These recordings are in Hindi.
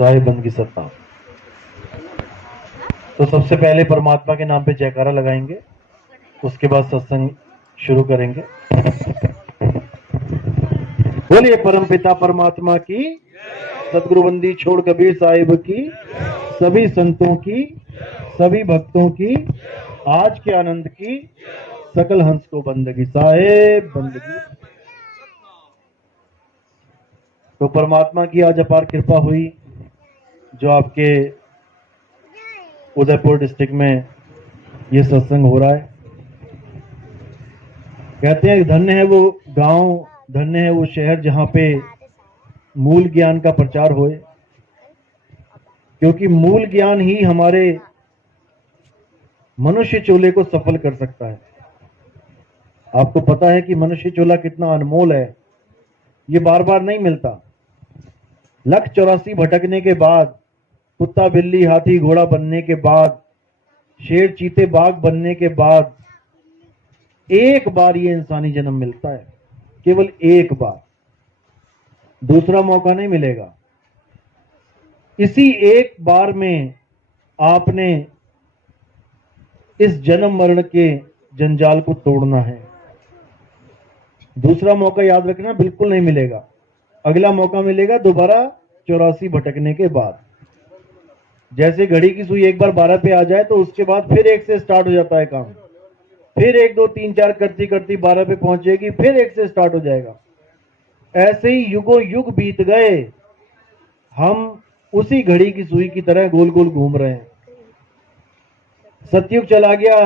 साहिब बंद की सत्ता। तो सबसे पहले परमात्मा के नाम पे जयकारा लगाएंगे, उसके बाद सत्संग शुरू करेंगे। बोलिए परम पिता परमात्मा की, सदगुरु बंदी छोड़ कबीर साहिब की, सभी संतों की, सभी भक्तों की, आज के आनंद की, सकल हंस को बंदगी साहेब बंदगी। तो परमात्मा की आज अपार कृपा हुई, जो आपके उदयपुर डिस्ट्रिक्ट में ये सत्संग हो रहा है। कहते हैं धन्य है वो गांव, धन्य है वो शहर जहां पे मूल ज्ञान का प्रचार होए, क्योंकि मूल ज्ञान ही हमारे मनुष्य चोले को सफल कर सकता है। आपको पता है कि मनुष्य चोला कितना अनमोल है, ये बार बार नहीं मिलता। 184 भटकने के बाद, कुत्ता बिल्ली हाथी घोड़ा बनने के बाद, शेर चीते बाघ बनने के बाद एक बार ये इंसानी जन्म मिलता है, केवल एक बार, दूसरा मौका नहीं मिलेगा। इसी एक बार में आपने इस जन्म मरण के जंजाल को तोड़ना है। दूसरा मौका याद रखना बिल्कुल नहीं मिलेगा। अगला मौका मिलेगा दोबारा 84 भटकने के बाद। जैसे घड़ी की सुई एक बार 12 पे आ जाए तो उसके बाद फिर 1 से स्टार्ट हो जाता है काम, फिर 1 2 3 4 करती करती 12 पे पहुंचेगी, फिर 1 से स्टार्ट हो जाएगा। ऐसे ही युगों युग बीत गए, हम उसी घड़ी की सुई की तरह गोल गोल घूम रहे हैं। सतयुग चला गया,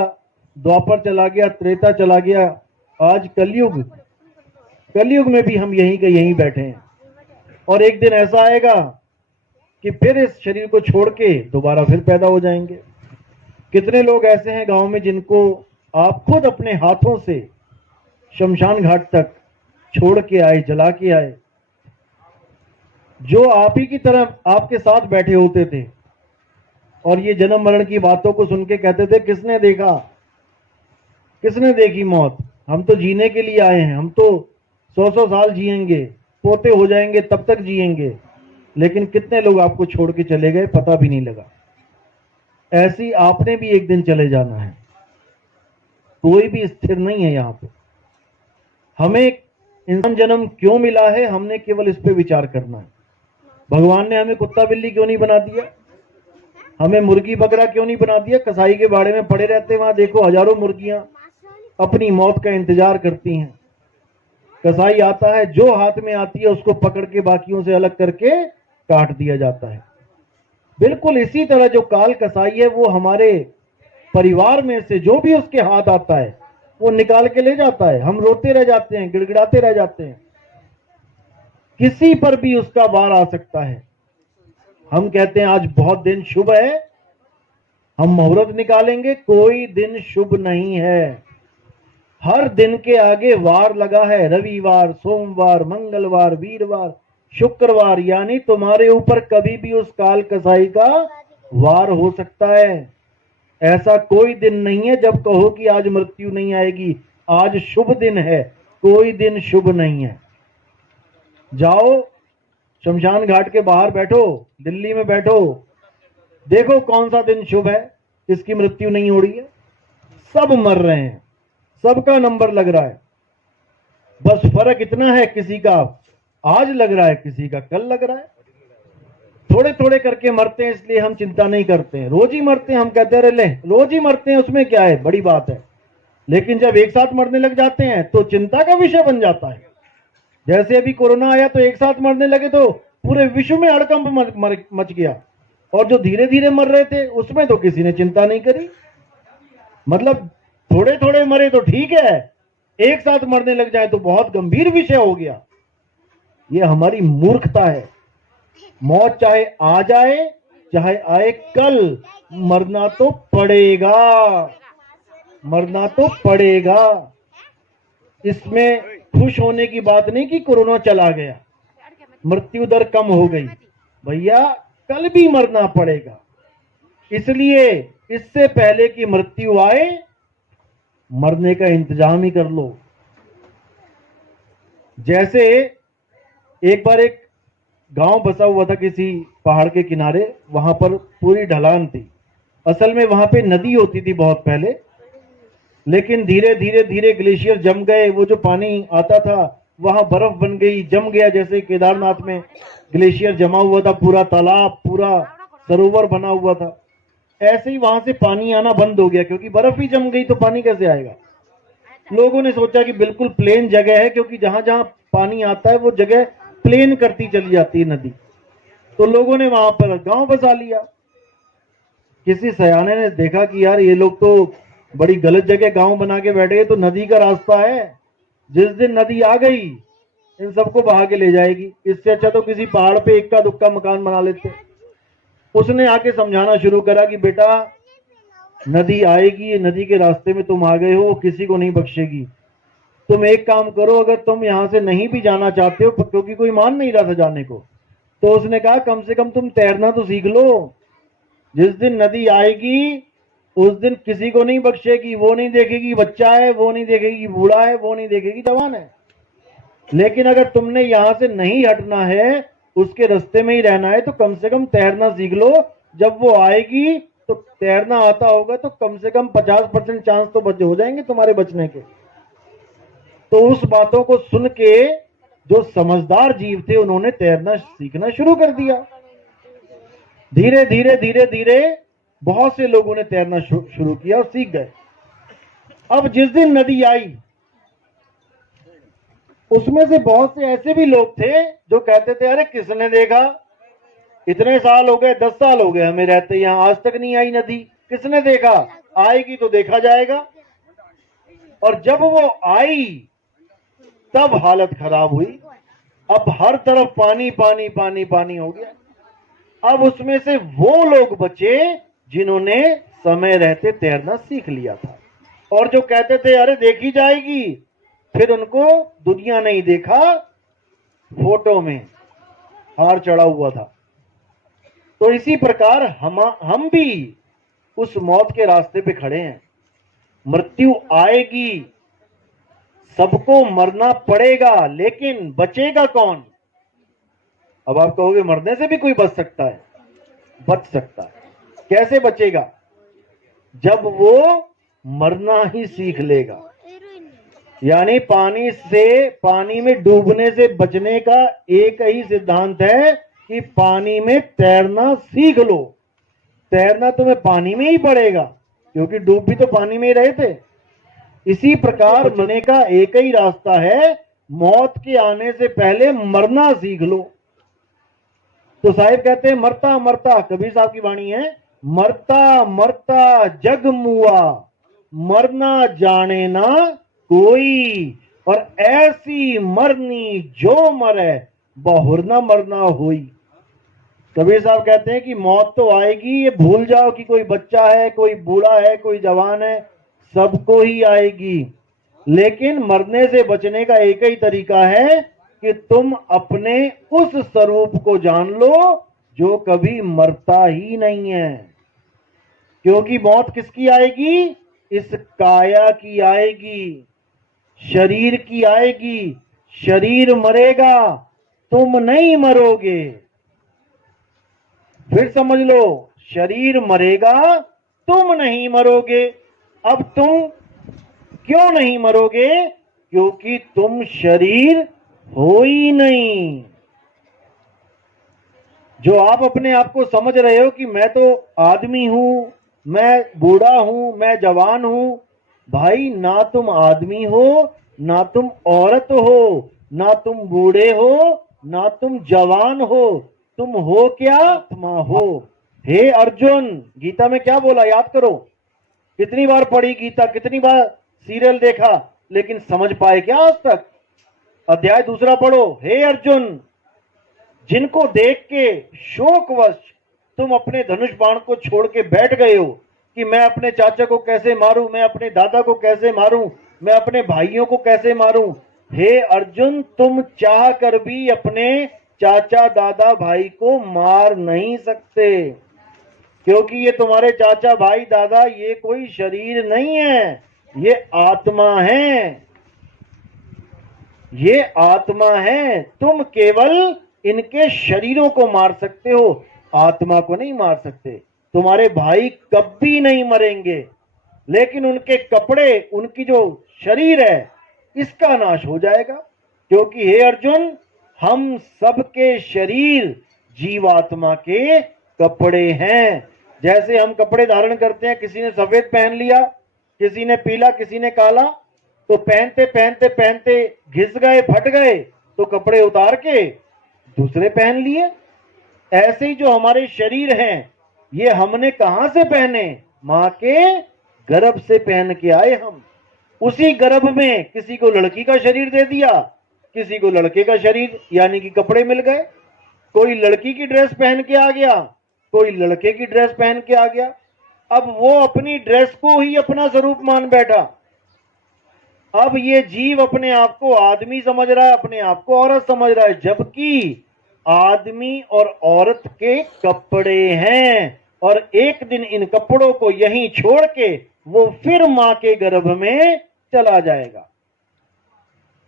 द्वापर चला गया, त्रेता चला गया, आज कलयुग। कलयुग में भी हम यहीं के यहीं बैठे हैं, और एक दिन ऐसा आएगा कि फिर इस शरीर को छोड़ के दोबारा फिर पैदा हो जाएंगे। कितने लोग ऐसे हैं गांव में जिनको आप खुद अपने हाथों से शमशान घाट तक छोड़ के आए, जला के आए, जो आप ही की तरह आपके साथ बैठे होते थे, और ये जन्म मरण की बातों को सुन के कहते थे किसने देखा, किसने देखी मौत, हम तो जीने के लिए आए हैं, हम तो 100 साल जिएंगे, पोते हो जाएंगे तब तक जिएंगे। लेकिन कितने लोग आपको छोड़ के चले गए, पता भी नहीं लगा। ऐसी आपने भी एक दिन चले जाना है, कोई भी स्थिर नहीं है यहां पे। हमें इंसान जन्म क्यों मिला है, हमने केवल इस पे विचार करना है। भगवान ने हमें कुत्ता बिल्ली क्यों नहीं बना दिया, हमें मुर्गी बकरा क्यों नहीं बना दिया। कसाई के बाड़े में पड़े रहते, वहां देखो हजारों मुर्गियां अपनी मौत का इंतजार करती हैं। कसाई आता है, जो हाथ में आती है उसको पकड़ के बाकियों से अलग करके काट दिया जाता है। बिल्कुल इसी तरह जो काल कसाई है, वो हमारे परिवार में से जो भी उसके हाथ आता है वो निकाल के ले जाता है। हम रोते रह जाते हैं, गिड़गिड़ाते रह जाते हैं, किसी पर भी उसका वार आ सकता है। हम कहते हैं आज बहुत दिन शुभ है, हम मुहूर्त निकालेंगे, कोई दिन शुभ नहीं है। हर दिन के आगे वार लगा है, रविवार, सोमवार, मंगलवार, वीरवार, शुक्रवार, यानी तुम्हारे ऊपर कभी भी उस काल कसाई का वार हो सकता है। ऐसा कोई दिन नहीं है जब कहो कि आज मृत्यु नहीं आएगी, आज शुभ दिन है, कोई दिन शुभ नहीं है। जाओ शमशान घाट के बाहर बैठो, दिल्ली में बैठो, देखो कौन सा दिन शुभ है इसकी मृत्यु नहीं हो रही है। सब मर रहे हैं, सबका नंबर लग रहा है, बस फर्क इतना है किसी का आज लग रहा है, किसी का कल लग रहा है। थोड़े थोड़े करके मरते हैं, इसलिए हम चिंता नहीं करते हैं। रोज ही मरते हैं, हम कहते हैं ले रोज ही मरते हैं, उसमें क्या है, बड़ी बात है। लेकिन जब एक साथ मरने लग जाते हैं तो चिंता का विषय बन जाता है। जैसे अभी कोरोना आया तो एक साथ मरने लगे तो पूरे विश्व में हड़कंप मच गया, और जो धीरे धीरे मर रहे थे उसमें तो किसी ने चिंता नहीं करी। मतलब थोड़े थोड़े मरे तो ठीक है, एक साथ मरने लग जाए तो बहुत गंभीर विषय हो गया। ये हमारी मूर्खता है। मौत चाहे आ जाए चाहे आए कल, मरना तो पड़ेगा, मरना तो पड़ेगा। इसमें खुश होने की बात नहीं कि कोरोना चला गया, मृत्यु दर कम हो गई, भैया कल भी मरना पड़ेगा। इसलिए इससे पहले कि मृत्यु आए, मरने का इंतजाम ही कर लो। जैसे एक बार एक गांव बसा हुआ था किसी पहाड़ के किनारे, वहां पर पूरी ढलान थी। असल में वहां पे नदी होती थी बहुत पहले, लेकिन धीरे धीरे धीरे ग्लेशियर जम गए, वो जो पानी आता था वहां बर्फ बन गई, जम गया। जैसे केदारनाथ में ग्लेशियर जमा हुआ था, पूरा तालाब, पूरा सरोवर बना हुआ था, ऐसे ही वहां से पानी आना बंद हो गया, क्योंकि बर्फ ही जम गई तो पानी कैसे आएगा। लोगों ने सोचा कि बिल्कुल प्लेन जगह है, क्योंकि जहां जहां पानी आता है वो जगह प्लेन करती चली जाती है नदी, तो लोगों ने वहां पर गांव बसा लिया। किसी सयाने ने देखा कि यार ये लोग तो बड़ी गलत जगह गांव बना के बैठे हैं, तो नदी का रास्ता है, जिस दिन नदी आ गई इन सबको बहा के ले जाएगी, इससे अच्छा तो किसी पहाड़ पे इक्का दुक्का मकान बना लेते। उसने आके समझाना शुरू करा कि बेटा नदी आएगी, नदी के रास्ते में तुम आ गए हो, वो किसी को नहीं बख्शेगी। तुम एक काम करो, अगर तुम यहां से नहीं भी जाना चाहते हो, क्योंकि कोई मान नहीं रहा था जाने को, तो उसने कहा कम से कम तुम तैरना तो सीख लो। जिस दिन नदी आएगी उस दिन किसी को नहीं बख्शेगी, वो नहीं देखेगी बच्चा है, वो नहीं देखेगी बूढ़ा है, वो नहीं देखेगी जवान है। लेकिन अगर तुमने यहां से नहीं हटना है, उसके रास्ते में ही रहना है, तो कम से कम तैरना सीख लो। जब वो आएगी तो तैरना आता होगा तो कम से कम 50% चांस तो बच हो जाएंगे तुम्हारे बचने के। तो उस बातों को सुन के जो समझदार जीव थे उन्होंने तैरना सीखना शुरू कर दिया। धीरे धीरे धीरे धीरे बहुत से लोगों ने तैरना शुरू किया और सीख गए। अब जिस दिन नदी आई, उसमें से बहुत से ऐसे भी लोग थे जो कहते थे अरे किसने देखा, इतने साल हो गए, 10 साल हो गए हमें रहते यहां, आज तक नहीं आई नदी, किसने देखा, आएगी तो देखा जाएगा। और जब वो आई तब हालत खराब हुई। अब हर तरफ पानी पानी पानी पानी हो गया। अब उसमें से वो लोग बचे जिन्होंने समय रहते तैरना सीख लिया था, और जो कहते थे अरे देखी जाएगी, फिर उनको दुनिया नहीं देखा, फोटो में हार चढ़ा हुआ था। तो इसी प्रकार हम भी उस मौत के रास्ते पे खड़े हैं। मृत्यु आएगी, सबको मरना पड़ेगा, लेकिन बचेगा कौन। अब आप कहोगे मरने से भी कोई बच सकता है, बच सकता है। कैसे बचेगा, जब वो मरना ही सीख लेगा। यानी पानी में डूबने से बचने का एक ही सिद्धांत है कि पानी में तैरना सीख लो। तैरना तुम्हें पानी में ही पड़ेगा, क्योंकि डूब भी तो पानी में ही रहे थे। इसी प्रकार मरने का एक ही रास्ता है, मौत के आने से पहले मरना सीख लो। तो साहिब कहते हैं मरता मरता, कबीर साहब की वाणी है, मरता मरता जग मुआ, मरना जाने ना कोई, और ऐसी मरनी जो मरे बहुर न मरना हुई। कबीर साहब कहते हैं कि मौत तो आएगी, ये भूल जाओ कि कोई बच्चा है, कोई बूढ़ा है, कोई जवान है, सबको ही आएगी। लेकिन मरने से बचने का एक ही तरीका है कि तुम अपने उस स्वरूप को जान लो जो कभी मरता ही नहीं है। क्योंकि मौत किसकी आएगी, इस काया की आएगी, शरीर की आएगी। शरीर मरेगा, तुम नहीं मरोगे। फिर समझ लो, शरीर मरेगा, तुम नहीं मरोगे। अब तुम क्यों नहीं मरोगे, क्योंकि तुम शरीर हो ही नहीं। जो आप अपने आप को समझ रहे हो कि मैं तो आदमी हूं, मैं बूढ़ा हूं, मैं जवान हूं, भाई ना तुम आदमी हो, ना तुम औरत हो, ना तुम बूढ़े हो, ना तुम जवान हो, तुम हो क्या, आत्मा हो। हे अर्जुन, गीता में क्या बोला याद करो, कितनी बार पढ़ी गीता, कितनी बार सीरियल देखा, लेकिन समझ पाए क्या आज तक। अध्याय 2 पढ़ो। हे अर्जुन, जिनको देख के शोकवश तुम अपने धनुष बाण को छोड़ के बैठ गए हो कि मैं अपने चाचा को कैसे मारूं, मैं अपने दादा को कैसे मारूं, मैं अपने भाइयों को कैसे मारूं। हे अर्जुन, तुम चाह कर भी अपने चाचा दादा भाई को मार नहीं सकते, क्योंकि ये तुम्हारे चाचा भाई दादा ये कोई शरीर नहीं है, ये आत्मा है, ये आत्मा है। तुम केवल इनके शरीरों को मार सकते हो, आत्मा को नहीं मार सकते। तुम्हारे भाई कभी नहीं मरेंगे, लेकिन उनके कपड़े, उनकी जो शरीर है, इसका नाश हो जाएगा। क्योंकि हे अर्जुन, हम सबके शरीर जीवात्मा के कपड़े हैं। जैसे हम कपड़े धारण करते हैं, किसी ने सफेद पहन लिया, किसी ने पीला, किसी ने काला, तो पहनते पहनते पहनते घिस गए, फट गए, तो कपड़े उतार के दूसरे पहन लिए। ऐसे ही जो हमारे शरीर हैं, ये हमने कहां से पहने? मां के गर्भ से पहन के आए हम। उसी गर्भ में किसी को लड़की का शरीर दे दिया, किसी को लड़के का शरीर, यानी कि कपड़े मिल गए। कोई लड़की की ड्रेस पहन के आ गया, कोई लड़के की ड्रेस पहन के आ गया। अब वो अपनी ड्रेस को ही अपना स्वरूप मान बैठा। अब ये जीव अपने आप को आदमी समझ रहा है, अपने आप को औरत समझ रहा है, जबकि आदमी और औरत के कपड़े हैं। और एक दिन इन कपड़ों को यहीं छोड़ के वो फिर मां के गर्भ में चला जाएगा।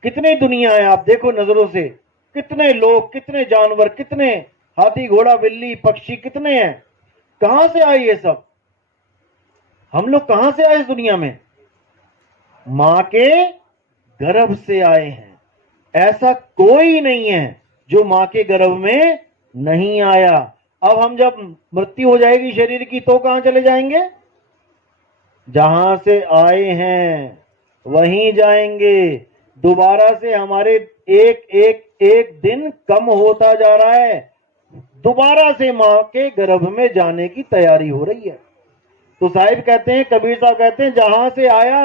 कितनी दुनिया है, आप देखो नजरों से, कितने लोग, कितने जानवर, कितने हाथी, घोड़ा, बिल्ली, पक्षी कितने हैं। कहां से आए ये सब? हम लोग कहां से आए इस दुनिया में? मां के गर्भ से आए हैं। ऐसा कोई नहीं है जो मां के गर्भ में नहीं आया। अब हम जब मृत्यु हो जाएगी शरीर की, तो कहां चले जाएंगे? जहां से आए हैं वहीं जाएंगे। दोबारा से हमारे एक एक एक दिन कम होता जा रहा है। दोबारा से मां के गर्भ में जाने की तैयारी हो रही है। तो साहिब कहते हैं, कबीर साहब कहते हैं, जहां से आया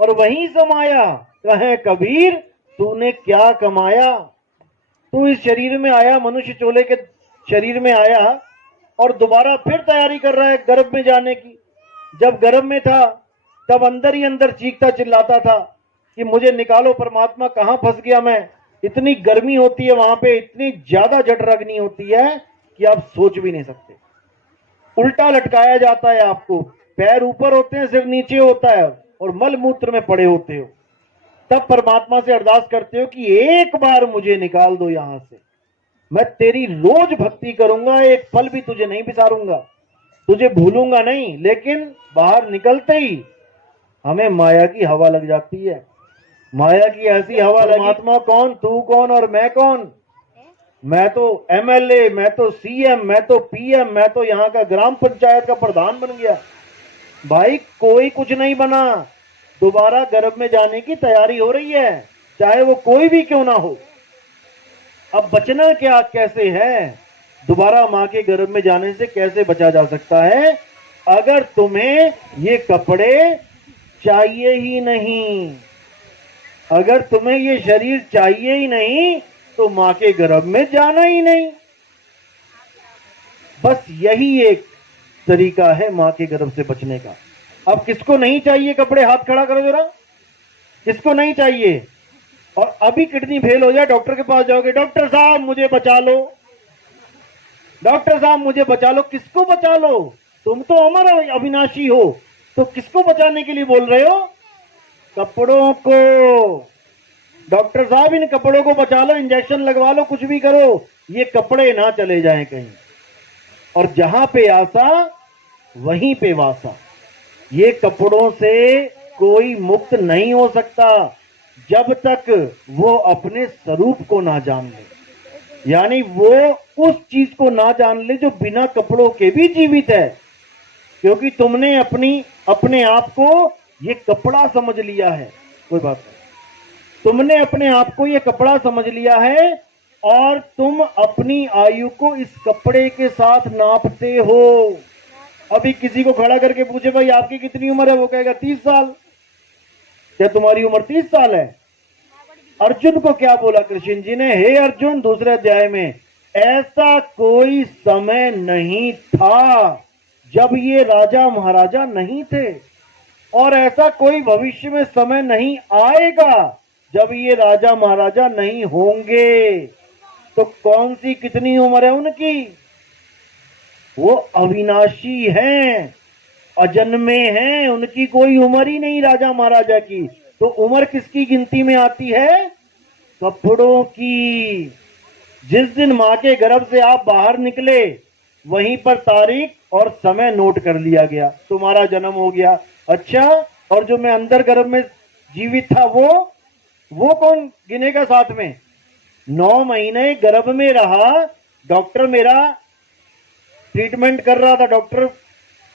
और वहीं समाया, कहे कबीर तूने क्या कमाया। तू इस शरीर में आया, मनुष्य चोले के शरीर में आया, और दोबारा फिर तैयारी कर रहा है गर्भ में जाने की। जब गर्भ में था तब अंदर ही अंदर चीखता चिल्लाता था कि मुझे निकालो परमात्मा, कहां फंस गया मैं। इतनी गर्मी होती है वहां पे, इतनी ज्यादा जठराग्नि होती है कि आप सोच भी नहीं सकते। उल्टा लटकाया जाता है आपको, पैर ऊपर होते हैं, सिर नीचे होता है, और मल मूत्र में पड़े होते हो। तब परमात्मा से अरदास करते हो कि एक बार मुझे निकाल दो यहां से, मैं तेरी रोज भक्ति करूंगा, एक पल भी तुझे नहीं बिसारूंगा, तुझे भूलूंगा नहीं। लेकिन बाहर निकलते ही हमें माया की हवा लग जाती है। माया की ऐसी हवा, परमात्मा कौन, तू कौन और मैं कौन। मैं तो एमएलए, मैं तो सीएम, मैं तो पीएम, मैं तो यहाँ का ग्राम पंचायत का प्रधान बन गया। भाई कोई कुछ नहीं बना। दोबारा गर्भ में जाने की तैयारी हो रही है, चाहे वो कोई भी क्यों ना हो। अब बचना क्या, कैसे है? दोबारा मां के गर्भ में जाने से कैसे बचा जा सकता है? अगर तुम्हें ये कपड़े चाहिए ही नहीं, अगर तुम्हें ये शरीर चाहिए ही नहीं, तो मां के गर्भ में जाना ही नहीं। बस यही एक तरीका है मां के गर्भ से बचने का। अब किसको नहीं चाहिए कपड़े? हाथ खड़ा करो जरा, किसको नहीं चाहिए? और अभी किडनी फेल हो जाए, डॉक्टर के पास जाओगे, डॉक्टर साहब मुझे बचा लो, डॉक्टर साहब मुझे बचा लो। किसको बचा लो? तुम तो अमर अविनाशी हो, तो किसको बचाने के लिए बोल रहे हो? कपड़ों को। डॉक्टर साहब इन कपड़ों को बचा लो, इंजेक्शन लगवा लो, कुछ भी करो, ये कपड़े ना चले जाएं कहीं। और जहां पे आशा वहीं पे वासा। ये कपड़ों से कोई मुक्त नहीं हो सकता जब तक वो अपने स्वरूप को ना जान ले। यानी वो उस चीज को ना जान ले जो बिना कपड़ों के भी जीवित है। क्योंकि तुमने अपने आप को ये कपड़ा समझ लिया है। कोई बात नहीं, तुमने अपने आप को ये कपड़ा समझ लिया है, और तुम अपनी आयु को इस कपड़े के साथ नापते हो। अभी किसी को खड़ा करके पूछे भाई आपकी कितनी उम्र है, वो कहेगा 30 साल। क्या तुम्हारी उम्र 30 साल है? अर्जुन को क्या बोला कृष्ण जी ने? हे अर्जुन, दूसरे अध्याय में, ऐसा कोई समय नहीं था जब ये राजा महाराजा नहीं थे, और ऐसा कोई भविष्य में समय नहीं आएगा जब ये राजा महाराजा नहीं होंगे। तो कौन सी कितनी उम्र है उनकी? वो अविनाशी हैं, अजन्मे हैं, उनकी कोई उम्र ही नहीं राजा महाराजा की। तो उम्र किसकी गिनती में आती है? कपड़ों की। जिस दिन मां के गर्भ से आप बाहर निकले वहीं पर तारीख और समय नोट कर लिया गया, तुम्हारा जन्म हो गया। अच्छा, और जो मैं अंदर गर्भ में जीवित था वो कौन गिनेगा साथ में? 9 महीने गर्भ में रहा, डॉक्टर मेरा ट्रीटमेंट कर रहा था, डॉक्टर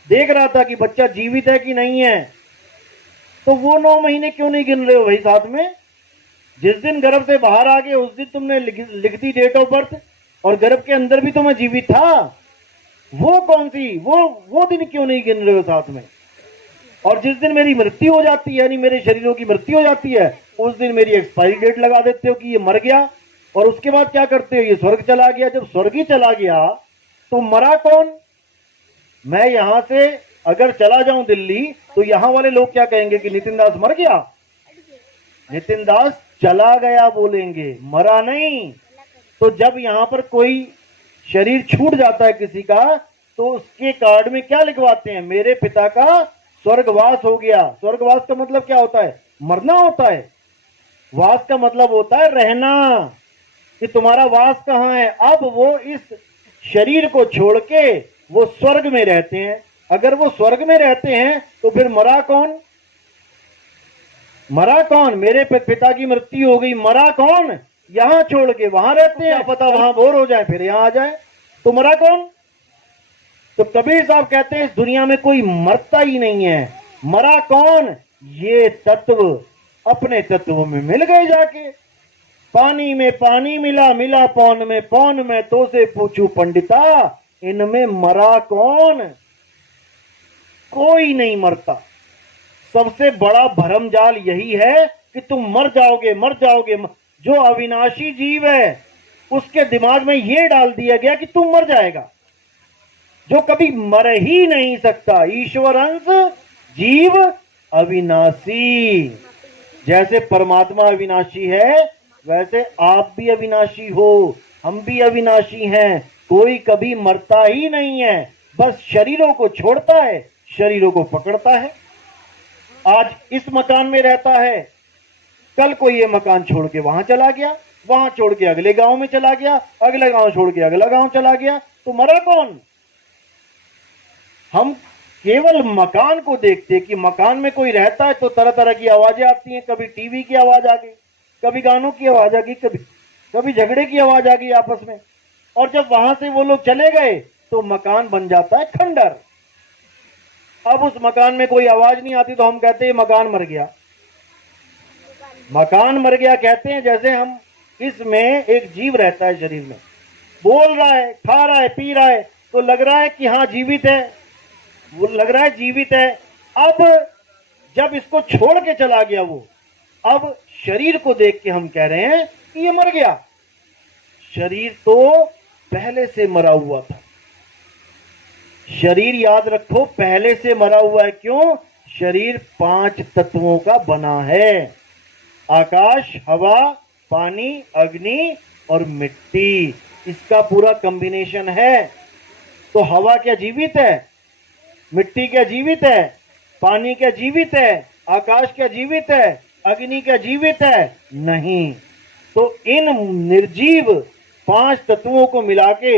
देख रहा था कि बच्चा जीवित है कि नहीं है, तो वो 9 महीने क्यों नहीं गिन रहे हो भाई साथ में? जिस दिन गर्भ से बाहर आ गए उस दिन तुमने लिख दी डेट ऑफ बर्थ, और गर्भ के अंदर भी तो मैं जीवित था, वो कौन सी वो दिन क्यों नहीं गिन रहे हो साथ में? और जिस दिन मेरी मृत्यु हो जाती है, यानी मेरे शरीरों की मृत्यु हो जाती है, उस दिन मेरी एक्सपायरी डेट लगा देते हो कि ये मर गया, और उसके बाद क्या करते हो, ये स्वर्ग चला गया। जब स्वर्ग ही चला गया तो मरा कौन? मैं यहां से अगर चला जाऊं दिल्ली तो यहां वाले लोग क्या कहेंगे कि नितिन दास मर गया? नितिन दास चला गया बोलेंगे, मरा नहीं। तो जब यहां पर कोई शरीर छूट जाता है किसी का, तो उसके कार्ड में क्या लिखवाते हैं? मेरे पिता का स्वर्गवास हो गया। स्वर्गवास का मतलब क्या होता है? मरना होता है। वास का मतलब होता है रहना, कि तुम्हारा वास कहां है। अब वो इस शरीर को छोड़ के वो स्वर्ग में रहते हैं। अगर वो स्वर्ग में रहते हैं तो फिर मरा कौन? मरा कौन? मेरे पिता की मृत्यु हो गई, मरा कौन? यहां छोड़ के वहां रहते हैं, पता वहां बोर हो जाए फिर यहां आ जाए, तो मरा कौन? तो कबीर साहब कहते हैं इस दुनिया में कोई मरता ही नहीं है। मरा कौन? ये तत्व अपने तत्व में मिल गए जाके। पानी में पानी मिला, मिला पौन में, पौन में तो से पूछू पंडिता, इनमें मरा कौन? कोई नहीं मरता। सबसे बड़ा भरमजाल यही है कि तुम मर जाओगे, मर जाओगे। जो अविनाशी जीव है उसके दिमाग में यह डाल दिया गया कि तुम मर जाएगा, जो कभी मर ही नहीं सकता। ईश्वर अंश, जीव अविनाशी। जैसे परमात्मा अविनाशी है, वैसे आप भी अविनाशी हो, हम भी अविनाशी हैं। कोई कभी मरता ही नहीं है, बस शरीरों को छोड़ता है, शरीरों को पकड़ता है। आज इस मकान में रहता है, कल को ये मकान छोड़ के वहां चला गया, वहां छोड़ के अगले गांव में चला गया, अगले गांव छोड़ के अगला गांव चला गया, तो मरा कौन? हम केवल मकान को देखते कि मकान में कोई रहता है तो तरह तरह की आवाजें आती हैं, कभी टीवी की आवाज आ गई, कभी गानों की आवाज आ गई, कभी झगड़े की आवाज आ गई आपस में, और जब वहां से वो लोग चले गए तो मकान बन जाता है खंडर। अब उस मकान में कोई आवाज नहीं आती तो हम कहते हैं मकान मर गया। मकान मर गया कहते हैं जैसे हम इसमें एक जीव रहता है शरीर में, बोल रहा है, खा रहा है, पी रहा है, तो लग रहा है कि हाँ जीवित है, वो लग रहा है जीवित है। अब जब इसको छोड़ के चला गया वो, अब शरीर को देख के हम कह रहे हैं कि ये मर गया। शरीर तो पहले से मरा हुआ था। शरीर याद रखो पहले से मरा हुआ है। क्यों? शरीर 5 तत्वों का बना है, आकाश, हवा, पानी, अग्नि और मिट्टी, इसका पूरा कॉम्बिनेशन है। तो हवा क्या जीवित है? मिट्टी क्या जीवित है? पानी क्या जीवित है? आकाश क्या जीवित है? अग्नि क्या जीवित है? नहीं। तो इन निर्जीव 5 तत्वों को मिला के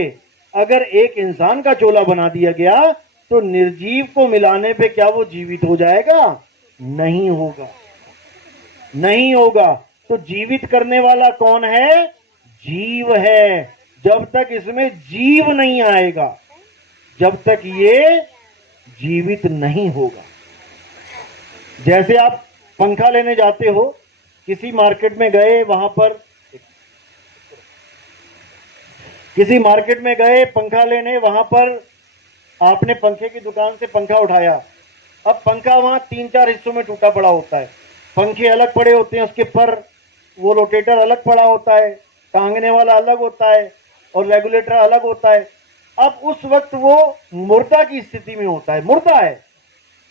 अगर एक इंसान का चोला बना दिया गया तो निर्जीव को मिलाने पे क्या वो जीवित हो जाएगा? नहीं होगा, नहीं होगा। तो जीवित करने वाला कौन है? जीव है। जब तक इसमें जीव नहीं आएगा, जब तक ये जीवित नहीं होगा। जैसे आप पंखा लेने जाते हो, किसी मार्केट में गए, वहां पर किसी मार्केट में गए पंखा लेने, वहां पर आपने पंखे की दुकान से पंखा उठाया। अब पंखा वहां 3-4 हिस्सों में टूटा पड़ा होता है, पंखे अलग पड़े होते हैं, उसके पर वो रोटेटर अलग पड़ा होता है, टांगने वाला अलग होता है और रेगुलेटर अलग होता है। अब उस वक्त वो मुर्दा की स्थिति में होता है, मुर्दा है।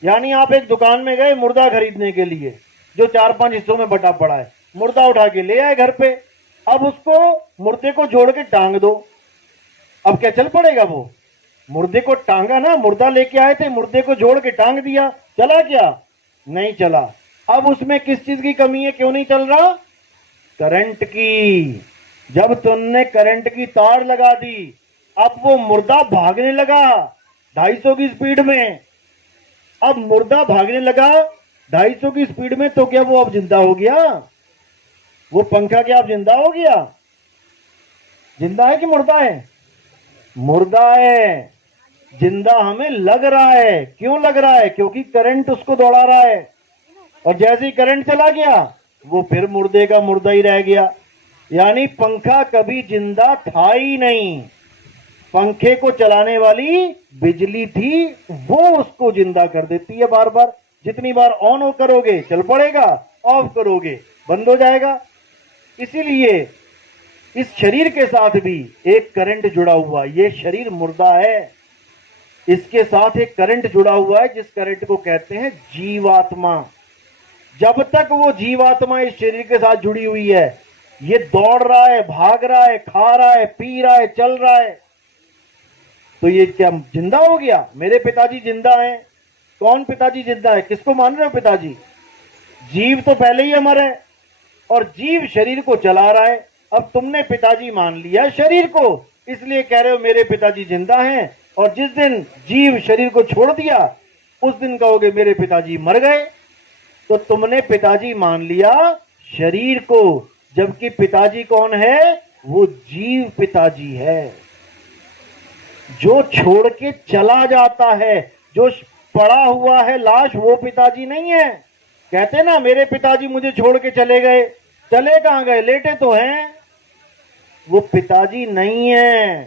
यानी आप एक दुकान में गए मुर्दा खरीदने के लिए, जो 4-5 हिस्सों में बटा पड़ा है, मुर्दा उठा के ले आए घर पे। अब उसको मुर्दे को जोड़ के टांग दो, अब क्या चल पड़ेगा? वो मुर्दे को टांगा ना, मुर्दा लेके आए थे, मुर्दे को जोड़ के टांग दिया, चला क्या? नहीं चला। अब उसमें किस चीज की कमी है, क्यों नहीं चल रहा? करंट की। जब तुमने करंट की तार लगा दी, अब वो मुर्दा भागने लगा 250 की स्पीड में। अब मुर्दा भागने लगा 250 की स्पीड में, तो क्या वो अब जिंदा हो गया? वो पंखा क्या अब जिंदा हो गया? जिंदा है कि मुर्दा है? मुर्दा है। जिंदा हमें लग रहा है। क्यों लग रहा है? क्योंकि करंट उसको दौड़ा रहा है, और जैसे ही करंट चला गया वो फिर मुर्दे का मुर्दा ही रह गया। यानी पंखा कभी जिंदा था ही नहीं। पंखे को चलाने वाली बिजली थी, वो उसको जिंदा कर देती है बार बार। जितनी बार ऑन करोगे चल पड़ेगा, ऑफ करोगे बंद हो जाएगा। इसीलिए इस शरीर के साथ भी एक करंट जुड़ा हुआ। ये शरीर मुर्दा है, इसके साथ एक करंट जुड़ा हुआ है, जिस करंट को कहते हैं जीवात्मा। जब तक वो जीवात्मा इस शरीर के साथ जुड़ी हुई है, ये दौड़ रहा है, भाग रहा है, खा रहा है, पी रहा है, चल रहा है, तो ये क्या जिंदा हो गया? मेरे पिताजी जिंदा हैं। कौन पिताजी जिंदा है? किसको मान रहे हो पिताजी? जीव तो पहले ही अमर है, और जीव शरीर को चला रहा है। अब तुमने पिताजी मान लिया शरीर को, इसलिए कह रहे हो मेरे पिताजी जिंदा हैं। और जिस दिन जीव शरीर को छोड़ दिया, उस दिन कहोगे मेरे पिताजी मर गए। तो तुमने पिताजी मान लिया शरीर को, जबकि पिताजी कौन है? वो जीव पिताजी है, जो छोड़ के चला जाता है। जो पड़ा हुआ है लाश, वो पिताजी नहीं है। कहते ना मेरे पिताजी मुझे छोड़ के चले गए। चले कहां गए? लेटे तो हैं। वो पिताजी नहीं है।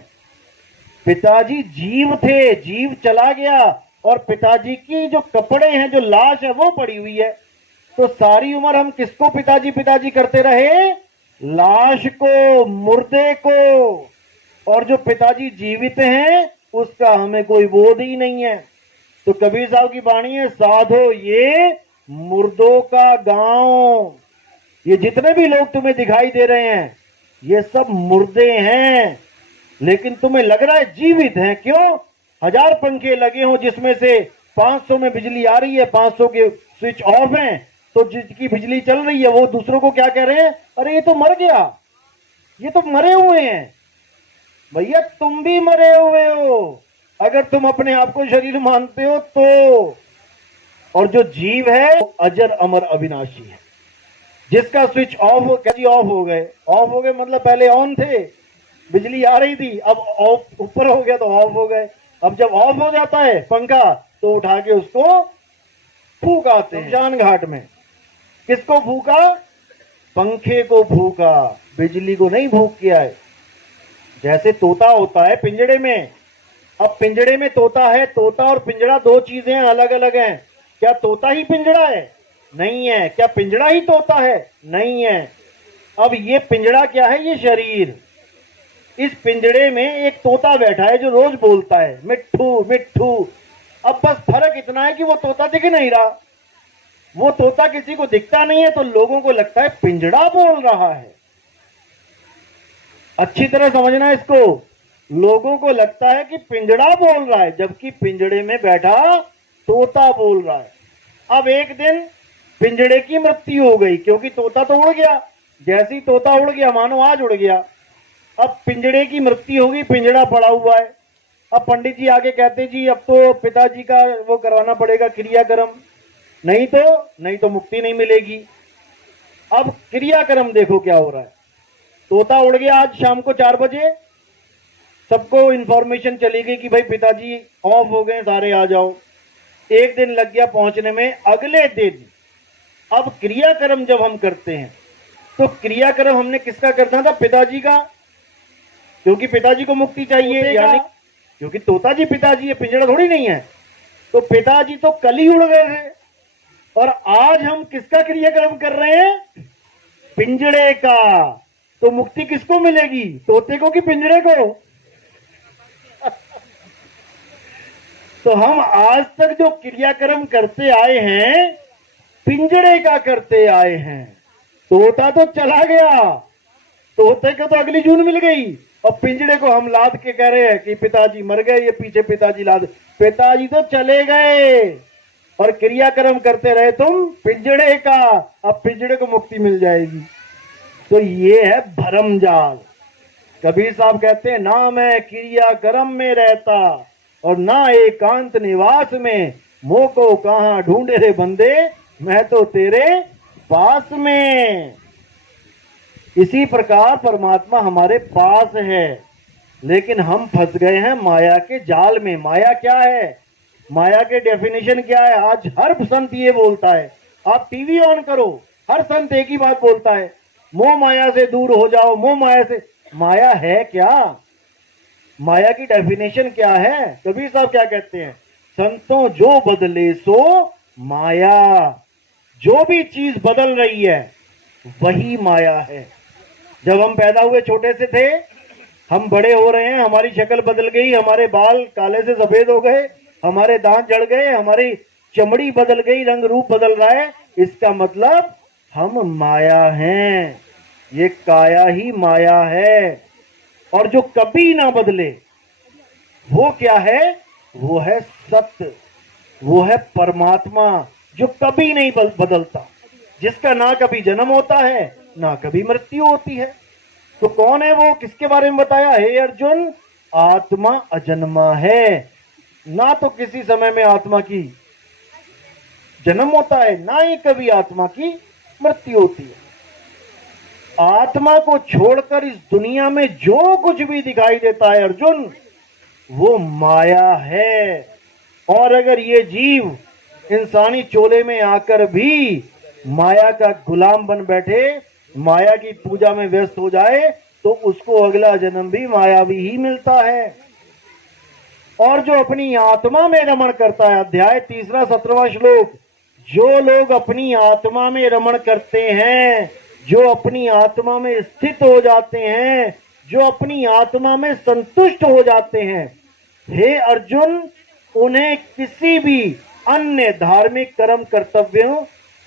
पिताजी जीव थे, जीव चला गया, और पिताजी की जो कपड़े हैं, जो लाश है, वो पड़ी हुई है। तो सारी उम्र हम किसको पिताजी पिताजी करते रहे? लाश को, मुर्दे को। और जो पिताजी जीवित हैं, उसका हमें कोई बोध ही नहीं है। तो कबीर साहब की वाणी है, साधो ये मुर्दों का गांव। ये जितने भी लोग तुम्हें दिखाई दे रहे हैं, ये सब मुर्दे हैं, लेकिन तुम्हें लग रहा है जीवित हैं। क्यों? 1000 पंखे लगे हों, जिसमें से 500 में बिजली आ रही है, 500 के स्विच ऑफ हैं, तो जिसकी बिजली चल रही है वो दूसरों को क्या कह रहे हैं? अरे ये तो मर गया, ये तो मरे हुए हैं। भैया तुम भी मरे हुए हो, अगर तुम अपने आप को शरीर मानते हो तो। और जो जीव है वो अजर अमर अविनाशी है, जिसका स्विच ऑफ हो, कैसे ऑफ हो गए? ऑफ हो गए मतलब पहले ऑन थे, बिजली आ रही थी, अब ऑफ ऊपर हो गया तो ऑफ हो गए। अब जब ऑफ हो जाता है पंखा, तो उठा के उसको फूक आते हैं शमशान घाट में। किसको फूका? पंखे को फूका, बिजली को नहीं फूक के आए। जैसे तोता होता है पिंजड़े में, अब पिंजड़े में तोता है, तोता और पिंजड़ा दो चीजें अलग अलग हैं। क्या तोता ही पिंजड़ा है? नहीं है। क्या पिंजड़ा ही तोता है? नहीं है। अब ये पिंजड़ा क्या है? ये शरीर। इस पिंजड़े में एक तोता बैठा है जो रोज बोलता है मिट्ठू मिट्ठू। अब बस फर्क इतना है कि वो तोता दिख नहीं रहा। वो तोता किसी को दिखता नहीं है, तो लोगों को लगता है पिंजड़ा बोल रहा है। अच्छी तरह समझना इसको। लोगों को लगता है कि पिंजड़ा बोल रहा है, जबकि पिंजड़े में बैठा तोता बोल रहा है। अब एक दिन पिंजड़े की मृत्यु हो गई, क्योंकि तोता तो उड़ गया। जैसे ही तोता उड़ गया, मानो आज उड़ गया। अब पिंजड़े की मृत्यु होगी, पिंजड़ा पड़ा हुआ है। अब पंडित जी आगे कहते जी अब तो पिताजी का वो करवाना पड़ेगा क्रियाक्रम, नहीं तो मुक्ति नहीं मिलेगी। अब क्रियाक्रम देखो क्या हो रहा है। तोता उड़ गया आज शाम को 4 बजे, सबको इंफॉर्मेशन चली गई कि भाई पिताजी ऑफ हो गए, सारे आ जाओ। एक दिन लग गया पहुंचने में। अगले दिन अब क्रियाक्रम जब हम करते हैं, तो क्रियाक्रम हमने किसका करना था? पिताजी का, क्योंकि पिताजी को मुक्ति चाहिए, यानी क्योंकि तोता जी पिताजी है, पिंजड़ा थोड़ी नहीं है। तो पिताजी तो कल ही उड़ गए थे, और आज हम किसका क्रियाक्रम कर रहे हैं? पिंजड़े का। तो मुक्ति किसको मिलेगी? तोते को कि पिंजड़े को? तो हम आज तक जो क्रियाक्रम करते आए हैं, पिंजड़े का करते आए हैं। तोता तो चला गया, तोते को तो अगली जून मिल गई, और पिंजड़े को हम लाद के कह रहे हैं कि पिताजी मर गए, ये पीछे पिताजी लाद। पिताजी तो चले गए, और क्रियाक्रम करते रहे तुम पिंजड़े का। अब पिंजड़े को मुक्ति मिल जाएगी। तो ये है भरम जाल। कबीर साहब कहते हैं, ना मैं क्रिया कर्म में रहता और ना एकांत निवास में, मोह को कहां ढूंढे रे बंदे, मैं तो तेरे पास में। इसी प्रकार परमात्मा हमारे पास है, लेकिन हम फंस गए हैं माया के जाल में। माया क्या है? माया के डेफिनेशन क्या है? आज हर संत ये बोलता है, आप टीवी ऑन करो, हर संत एक ही बात बोलता है, मोह माया से दूर हो जाओ, मोह माया से। माया है क्या? माया की डेफिनेशन क्या है? कबीर साहब क्या कहते हैं? संतों जो बदले सो माया। जो भी चीज बदल रही है वही माया है। जब हम पैदा हुए छोटे से थे, हम बड़े हो रहे हैं, हमारी शक्ल बदल गई, हमारे बाल काले से सफेद हो गए, हमारे दांत जड़ गए, हमारी चमड़ी बदल गई, रंग रूप बदल रहा है। इसका मतलब हम माया हैं। ये काया ही माया है। और जो कभी ना बदले वो क्या है? वो है सत्य, वो है परमात्मा जो कभी नहीं बदलता, जिसका ना कभी जन्म होता है ना कभी मृत्यु होती है। तो कौन है वो? किसके बारे में बताया? हे अर्जुन, आत्मा अजन्मा है। ना तो किसी समय में आत्मा की जन्म होता है, ना ही कभी आत्मा की मृत्यु होती है। आत्मा को छोड़कर इस दुनिया में जो कुछ भी दिखाई देता है अर्जुन, वो माया है। और अगर ये जीव इंसानी चोले में आकर भी माया का गुलाम बन बैठे, माया की पूजा में व्यस्त हो जाए, तो उसको अगला जन्म भी मायावी ही मिलता है। और जो अपनी आत्मा में रमण करता है, अध्याय 3 17वां श्लोक, जो लोग अपनी आत्मा में रमण करते हैं, जो अपनी आत्मा में स्थित हो जाते हैं, जो अपनी आत्मा में संतुष्ट हो जाते हैं, हे अर्जुन, उन्हें किसी भी अन्य धार्मिक कर्म कर्तव्यों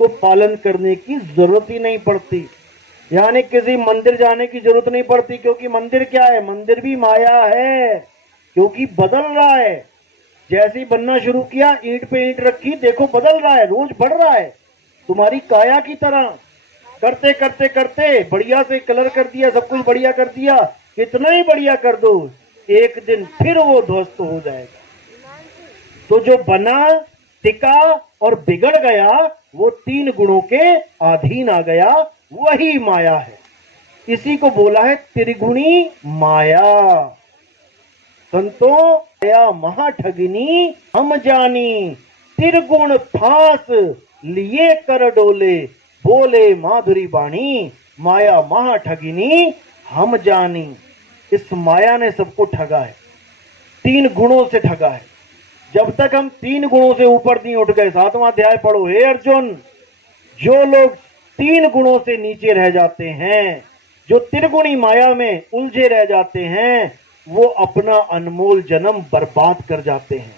को पालन करने की जरूरत ही नहीं पड़ती। यानी किसी मंदिर जाने की जरूरत नहीं पड़ती, क्योंकि मंदिर क्या है? मंदिर भी माया है, क्योंकि बदल रहा है। जैसे ही बनना शुरू किया, ईंट पे ईंट रखी, देखो बदल रहा है, रोज बढ़ रहा है। तुम्हारी काया की तरह करते करते करते बढ़िया से कलर कर दिया, सब कुछ बढ़िया कर दिया, कितना ही बढ़िया कर दो, एक दिन फिर वो ध्वस्त हो जाएगा। तो जो बना, टिका और बिगड़ गया, वो 3 गुणों के अधीन आ गया, वही माया है। इसी को बोला है त्रिगुणी माया। संतो माया महाठगिनी हम जानी, त्रिगुण फांस लिए कर डोले, बोले माधुरी बाणी, माया महाठगिनी हम जानी। इस माया ने सबको ठगा है, 3 गुणों से ठगा है। जब तक हम 3 गुणों से ऊपर नहीं उठ गए, 7वां अध्याय पढ़ो। हे अर्जुन, जो लोग 3 गुणों से नीचे रह जाते हैं, जो त्रिगुणी माया में उलझे रह जाते हैं, वो अपना अनमोल जन्म बर्बाद कर जाते हैं।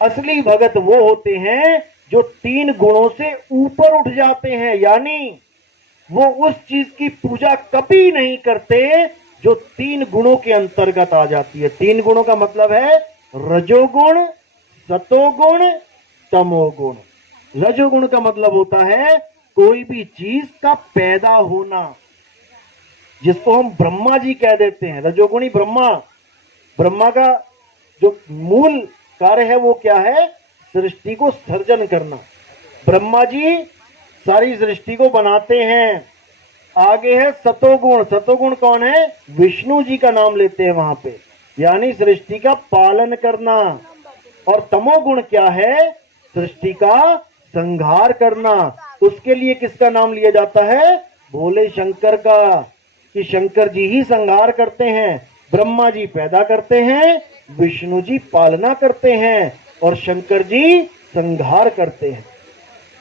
असली भगत वो होते हैं जो 3 गुणों से ऊपर उठ जाते हैं, यानी वो उस चीज की पूजा कभी नहीं करते जो 3 गुणों के अंतर्गत आ जाती है। 3 गुणों का मतलब है रजोगुण, सतोगुण, तमोगुण। रजोगुण का मतलब होता है कोई भी चीज का पैदा होना, जिसको हम ब्रह्मा जी कह देते हैं, रजोगुणी ब्रह्मा। ब्रह्मा का जो मूल कार्य है वो क्या है? सृष्टि को सर्जन करना। ब्रह्मा जी सारी सृष्टि को बनाते हैं। आगे है सतोगुण। सतोगुण कौन है? विष्णु जी का नाम लेते हैं वहां पे, यानी सृष्टि का पालन करना। और तमोगुण क्या है? सृष्टि का संहार करना। उसके लिए किसका नाम लिया जाता है? भोले शंकर का, कि शंकर जी ही संहार करते हैं। ब्रह्मा जी पैदा करते हैं, विष्णु जी पालना करते हैं, और शंकर जी संहार करते हैं।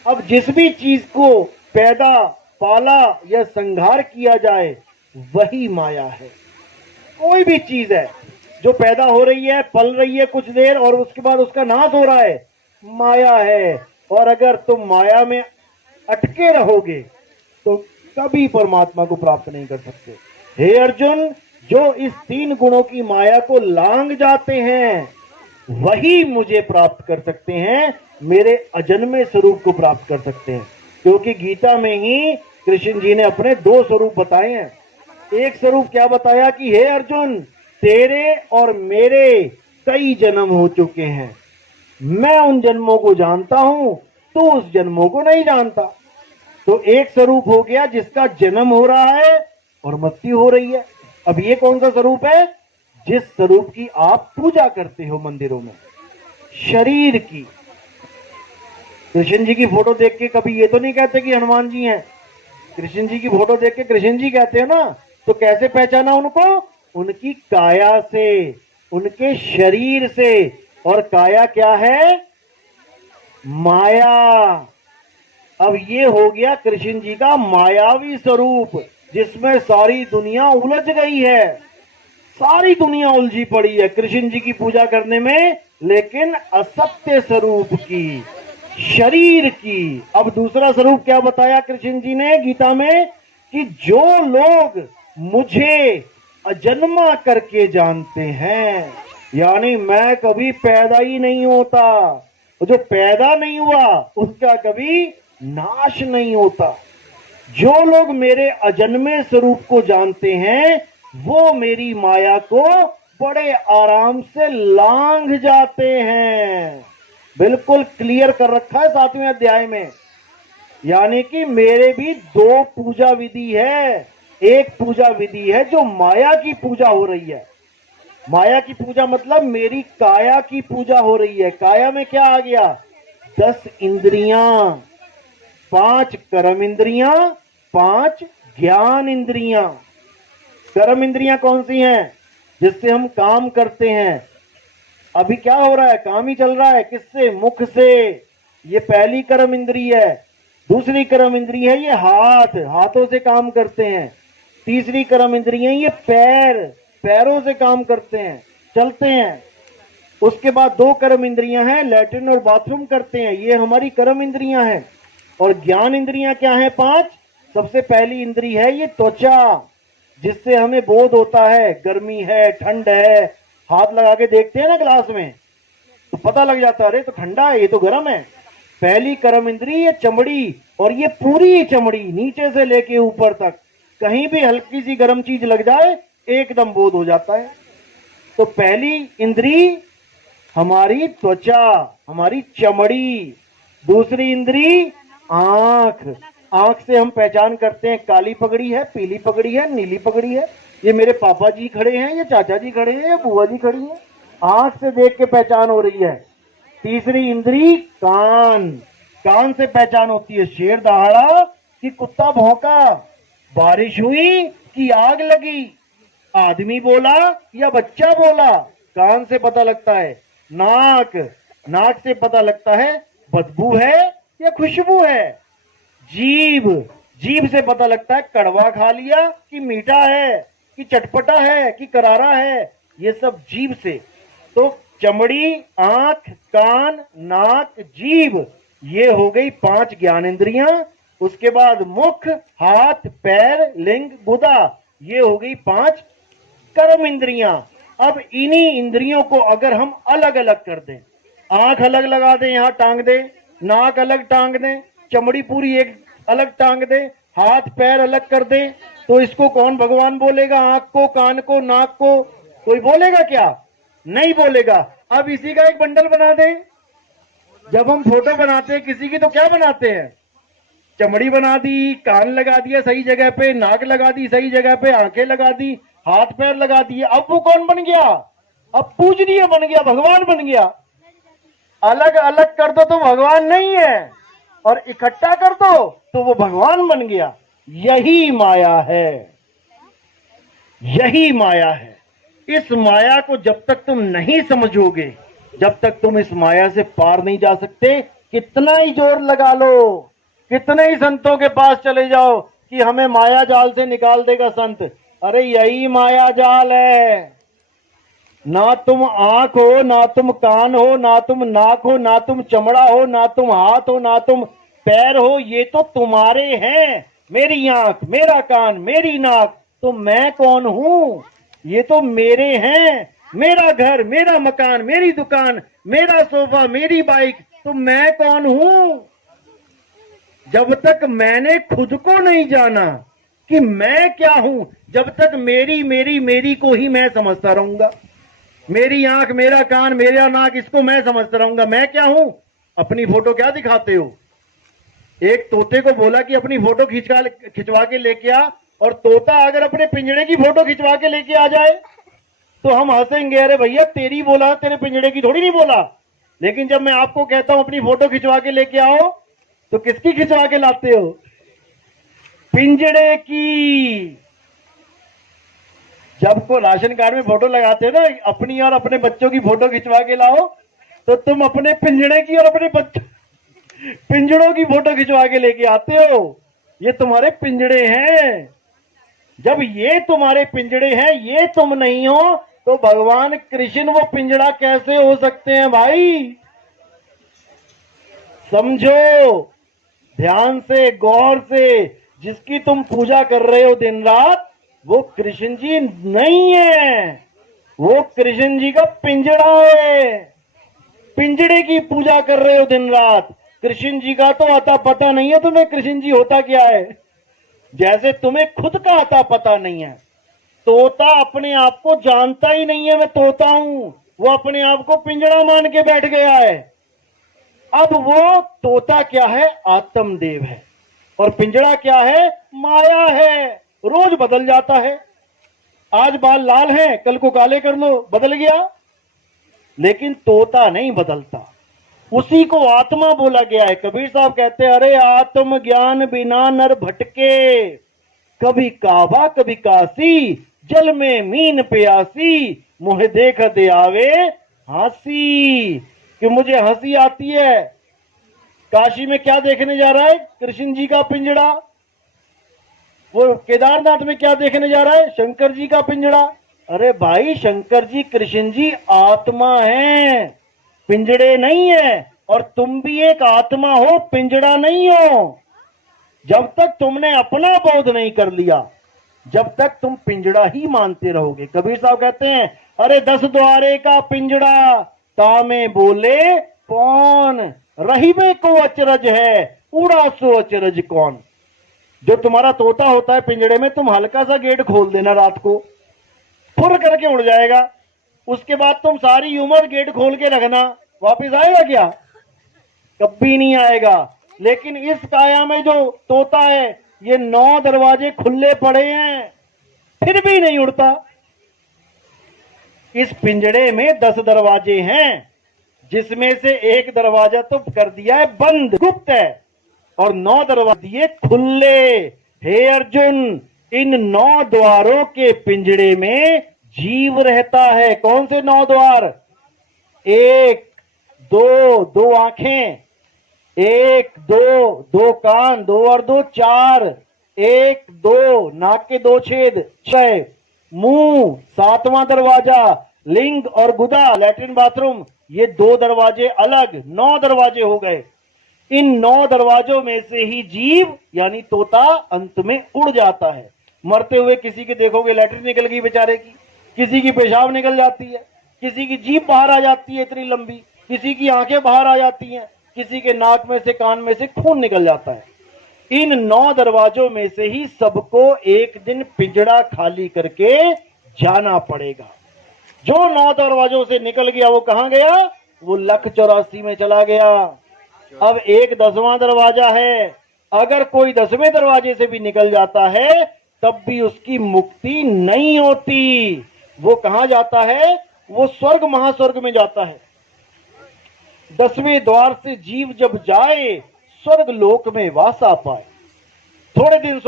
अब जिस भी चीज को पैदा, पाला या संहार किया जाए, वही माया है। कोई भी चीज है जो पैदा हो रही है, पल रही है कुछ देर, और उसके बाद उसका नाश हो रहा है, माया है। और अगर तुम माया में अटके रहोगे तो कभी परमात्मा को प्राप्त नहीं कर सकते। हे अर्जुन, जो इस 3 गुणों की माया को लांग जाते हैं, वही मुझे प्राप्त कर सकते हैं, मेरे अजन्मे स्वरूप को प्राप्त कर सकते हैं। क्योंकि गीता में ही कृष्ण जी ने अपने 2 स्वरूप बताए हैं। एक स्वरूप क्या बताया कि हे अर्जुन, तेरे और मेरे कई जन्म हो चुके हैं, मैं उन जन्मों को जानता हूं, तू उस जन्मों को नहीं जानता। तो एक स्वरूप हो गया जिसका जन्म हो रहा है और मृत्यु हो रही है। अब ये कौन सा स्वरूप है? जिस स्वरूप की आप पूजा करते हो मंदिरों में, शरीर की। कृष्ण जी की फोटो देख के कभी ये तो नहीं कहते कि हनुमान जी हैं। कृष्ण जी की फोटो देख के कृष्ण जी कहते हो ना, तो कैसे पहचाना उनको? उनकी काया से, उनके शरीर से। और काया क्या है? माया। अब ये हो गया कृष्ण जी का मायावी स्वरूप, जिसमें सारी दुनिया उलझ गई है, सारी दुनिया उलझी पड़ी है कृष्ण जी की पूजा करने में, लेकिन असत्य स्वरूप की, शरीर की। अब दूसरा स्वरूप क्या बताया कृष्ण जी ने गीता में? कि जो लोग मुझे अजन्मा करके जानते हैं, यानी मैं कभी पैदा ही नहीं होता, जो पैदा नहीं हुआ उसका कभी नाश नहीं होता। जो लोग मेरे अजन्मे स्वरूप को जानते हैं, वो मेरी माया को बड़े आराम से लांघ जाते हैं। बिल्कुल क्लियर कर रखा है 7वें अध्याय में। यानी कि मेरे भी दो पूजा विधि है। एक पूजा विधि है जो माया की पूजा हो रही है। माया की पूजा मतलब मेरी काया की पूजा हो रही है। काया में क्या आ गया? 10 इंद्रियां, 5 कर्म इंद्रियां, 5 ज्ञान इंद्रियां। कर्म इंद्रियां कौन सी हैं? जिससे हम काम करते हैं। अभी क्या हो रहा है? काम ही चल रहा है। किससे? मुख से। ये पहली कर्म इंद्री है। दूसरी कर्म इंद्री है ये हाथ, हाथों से काम करते हैं। तीसरी कर्म इंद्री है ये पैर, पैरों से काम करते हैं, चलते हैं। उसके बाद 2 कर्म इंद्रियां हैं, लैट्रिन और बाथरूम करते हैं, ये हमारी कर्म इंद्रियां हैं। और ज्ञान इंद्रियां क्या है? 5। सबसे पहली इंद्री है ये त्वचा, जिससे हमें बोध होता है गर्मी है, ठंड है। हाथ लगा के देखते हैं ना ग्लास में, तो पता लग जाता है अरे तो ठंडा है, ये तो गर्म है। पहली कर्म इंद्री ये चमड़ी, और ये पूरी चमड़ी नीचे से लेके ऊपर तक, कहीं भी हल्की सी गर्म चीज लग जाए एकदम बोध हो जाता है। तो पहली इंद्री हमारी त्वचा, हमारी चमड़ी। दूसरी इंद्री आंख, आंख से हम पहचान करते हैं काली पगड़ी है, पीली पगड़ी है, नीली पगड़ी है, ये मेरे पापा जी खड़े हैं, ये चाचा जी खड़े हैं, ये बुआ जी खड़ी हैं। आंख से देख के पहचान हो रही है। तीसरी इंद्री कान, कान से पहचान होती है शेर दहाड़ा कि कुत्ता भौंका, बारिश हुई कि आग लगी, आदमी बोला या बच्चा बोला, कान से पता लगता है। नाक, नाक से पता लगता है बदबू है या खुशबू है। जीभ, जीभ से पता लगता है कड़वा खा लिया कि मीठा है, कि चटपटा है कि करारा है, ये सब जीभ से। तो चमड़ी, आंख, कान, नाक, जीभ, ये हो गई 5 ज्ञानेंद्रियां। उसके बाद मुख, हाथ, पैर, लिंग, गुदा, ये हो गई 5 कर्म इंद्रियां। अब इन्हीं इंद्रियों को अगर हम अलग अलग कर दें, आंख अलग लगा दें, यहां टांग दें, नाक अलग टांग दें, चमड़ी पूरी एक अलग टांग दें, हाथ पैर अलग कर दें, तो इसको कौन भगवान बोलेगा? आंख को, कान को, नाक को कोई बोलेगा क्या? नहीं बोलेगा। अब इसी का एक बंडल बना दें। जब हम फोटो बनाते हैं किसी की तो क्या बनाते हैं? चमड़ी बना दी, कान लगा दिया सही जगह पे, नाक लगा दी सही जगह पे, आंखें लगा दी, हाथ पैर लगा दिए। अब वो कौन बन गया? अब पूजनीय बन गया, भगवान बन गया। अलग अलग कर दो तो भगवान नहीं है, और इकट्ठा कर दो तो वो भगवान बन गया। यही माया है, यही माया है। इस माया को जब तक तुम नहीं समझोगे, जब तक तुम इस माया से पार नहीं जा सकते। कितना ही जोर लगा लो, कितने ही संतों के पास चले जाओ कि हमें माया जाल से निकाल देगा संत, अरे यही माया जाल है। ना तुम आंख हो, ना तुम कान हो, ना तुम नाक हो, ना तुम चमड़ा हो, ना तुम हाथ हो, ना तुम पैर हो, ये तो तुम्हारे हैं। मेरी आंख, मेरा कान, मेरी नाक, तो मैं कौन हूं? ये तो मेरे हैं। मेरा घर, मेरा मकान, मेरी दुकान, मेरा सोफा, मेरी बाइक, तो मैं कौन हूं? जब तक मैंने खुद को नहीं जाना कि मैं क्या हूं, जब तक मेरी मेरी मेरी को ही मैं समझता रहूंगा, मेरी आंख, मेरा कान, मेरा नाक, इसको मैं समझता रहूंगा, मैं क्या हूं। अपनी फोटो क्या दिखाते हो? एक तोते को बोला कि अपनी फोटो खिंचवा के लेके आ, और तोता अगर अपने पिंजड़े की फोटो खिंचवा के लेके आ जाए तो हम हंसेंगे, अरे भैया तेरी बोला, तेरे पिंजड़े की थोड़ी नहीं बोला। लेकिन जब मैं आपको कहता हूं अपनी फोटो खिंचवा के लेके आओ, तो किसकी खिंचवा के लाते हो? पिंजड़े की। जब को राशन कार्ड में फोटो लगाते हो ना, अपनी और अपने बच्चों की फोटो खिंचवा के लाओ, तो तुम अपने पिंजड़े की और अपने बच्चों पिंजड़ों की फोटो खिंचवा के लेके आते हो। ये तुम्हारे पिंजड़े हैं। जब ये तुम्हारे पिंजड़े हैं, ये तुम नहीं हो, तो भगवान कृष्ण वो पिंजड़ा कैसे हो सकते हैं भाई? समझो, ध्यान से, गौर से। जिसकी तुम पूजा कर रहे हो दिन रात, वो कृष्ण जी नहीं है, वो कृष्ण जी का पिंजड़ा है। पिंजड़े की पूजा कर रहे हो दिन रात। कृष्ण जी का तो आता पता नहीं है तुम्हें, कृष्ण जी होता क्या है। जैसे तुम्हें खुद का आता पता नहीं है। तोता अपने आप को जानता ही नहीं है मैं तोता हूं, वो अपने आप को पिंजड़ा मान के बैठ गया है। अब वो तोता क्या है? आत्मदेव है। और पिंजड़ा क्या है? माया है। रोज बदल जाता है। आज बाल लाल हैं, कल को काले कर लो, बदल गया। लेकिन तोता नहीं बदलता। उसी को आत्मा बोला गया है। कबीर साहब कहते हैं, अरे आत्म ज्ञान बिना नर भटके, कभी काबा कभी काशी, जल में मीन प्यासी, मुझे देख दे आवे हंसी। कि मुझे हंसी आती है। काशी में क्या देखने जा रहा है? कृष्ण जी का पिंजड़ा। वो केदारनाथ में क्या देखने जा रहा है? शंकर जी का पिंजड़ा। अरे भाई, शंकर जी कृष्ण जी आत्मा है, पिंजड़े नहीं है। और तुम भी एक आत्मा हो, पिंजड़ा नहीं हो। जब तक तुमने अपना बोध नहीं कर लिया, जब तक तुम पिंजड़ा ही मानते रहोगे। कबीर साहब कहते हैं, अरे 10 द्वारे का पिंजड़ा, तामे बोले कौन, रहीबे को अचरज है, उड़ा सो अचरज कौन। जो तुम्हारा तोता होता है पिंजड़े में, तुम हल्का सा गेट खोल देना रात को, फुर करके उड़ जाएगा। उसके बाद तुम सारी उम्र गेट खोल के रखना, वापस आएगा क्या? कभी नहीं आएगा। लेकिन इस काया में जो तोता है, ये 9 दरवाजे खुले पड़े हैं, फिर भी नहीं उड़ता। इस पिंजड़े में 10 दरवाजे हैं, जिसमें से एक दरवाजा तो कर दिया है बंद, गुप्त है, और 9 दरवाजे दिए खुले। हे अर्जुन, इन 9 द्वारों के पिंजड़े में जीव रहता है। कौन से 9 द्वार? 1 2 2 आंखें, 1 2 2 कान, 2 और 2 4, 1 2 नाक के 2 छेद, 6 मुंह, 7वां दरवाजा लिंग और गुदा, लैट्रिन बाथरूम, ये 2 दरवाजे अलग, 9 दरवाजे हो गए। इन 9 दरवाजों में से ही जीव यानी तोता अंत में उड़ जाता है। मरते हुए किसी के देखोगे लैट्रिन निकल गई बेचारे की, किसी की पेशाब निकल जाती है, किसी की जीभ बाहर आ जाती है इतनी लंबी, किसी की आंखें बाहर आ जाती हैं, किसी के नाक में से, कान में से खून निकल जाता है। इन 9 दरवाजों में से ही सबको एक दिन पिंजड़ा खाली करके जाना पड़ेगा। जो 9 दरवाजों से निकल गया वो कहां गया? वो 1,84 में चला गया। अब एक 10वां दरवाजा है। अगर कोई 10वें दरवाजे से भी निकल जाता है, तब भी उसकी मुक्ति नहीं होती। वो कहां जाता है? वो स्वर्ग महास्वर्ग में जाता है। 10वें द्वार से जीव जब जाए, स्वर्ग लोक में वासा पाए, थोड़े दिन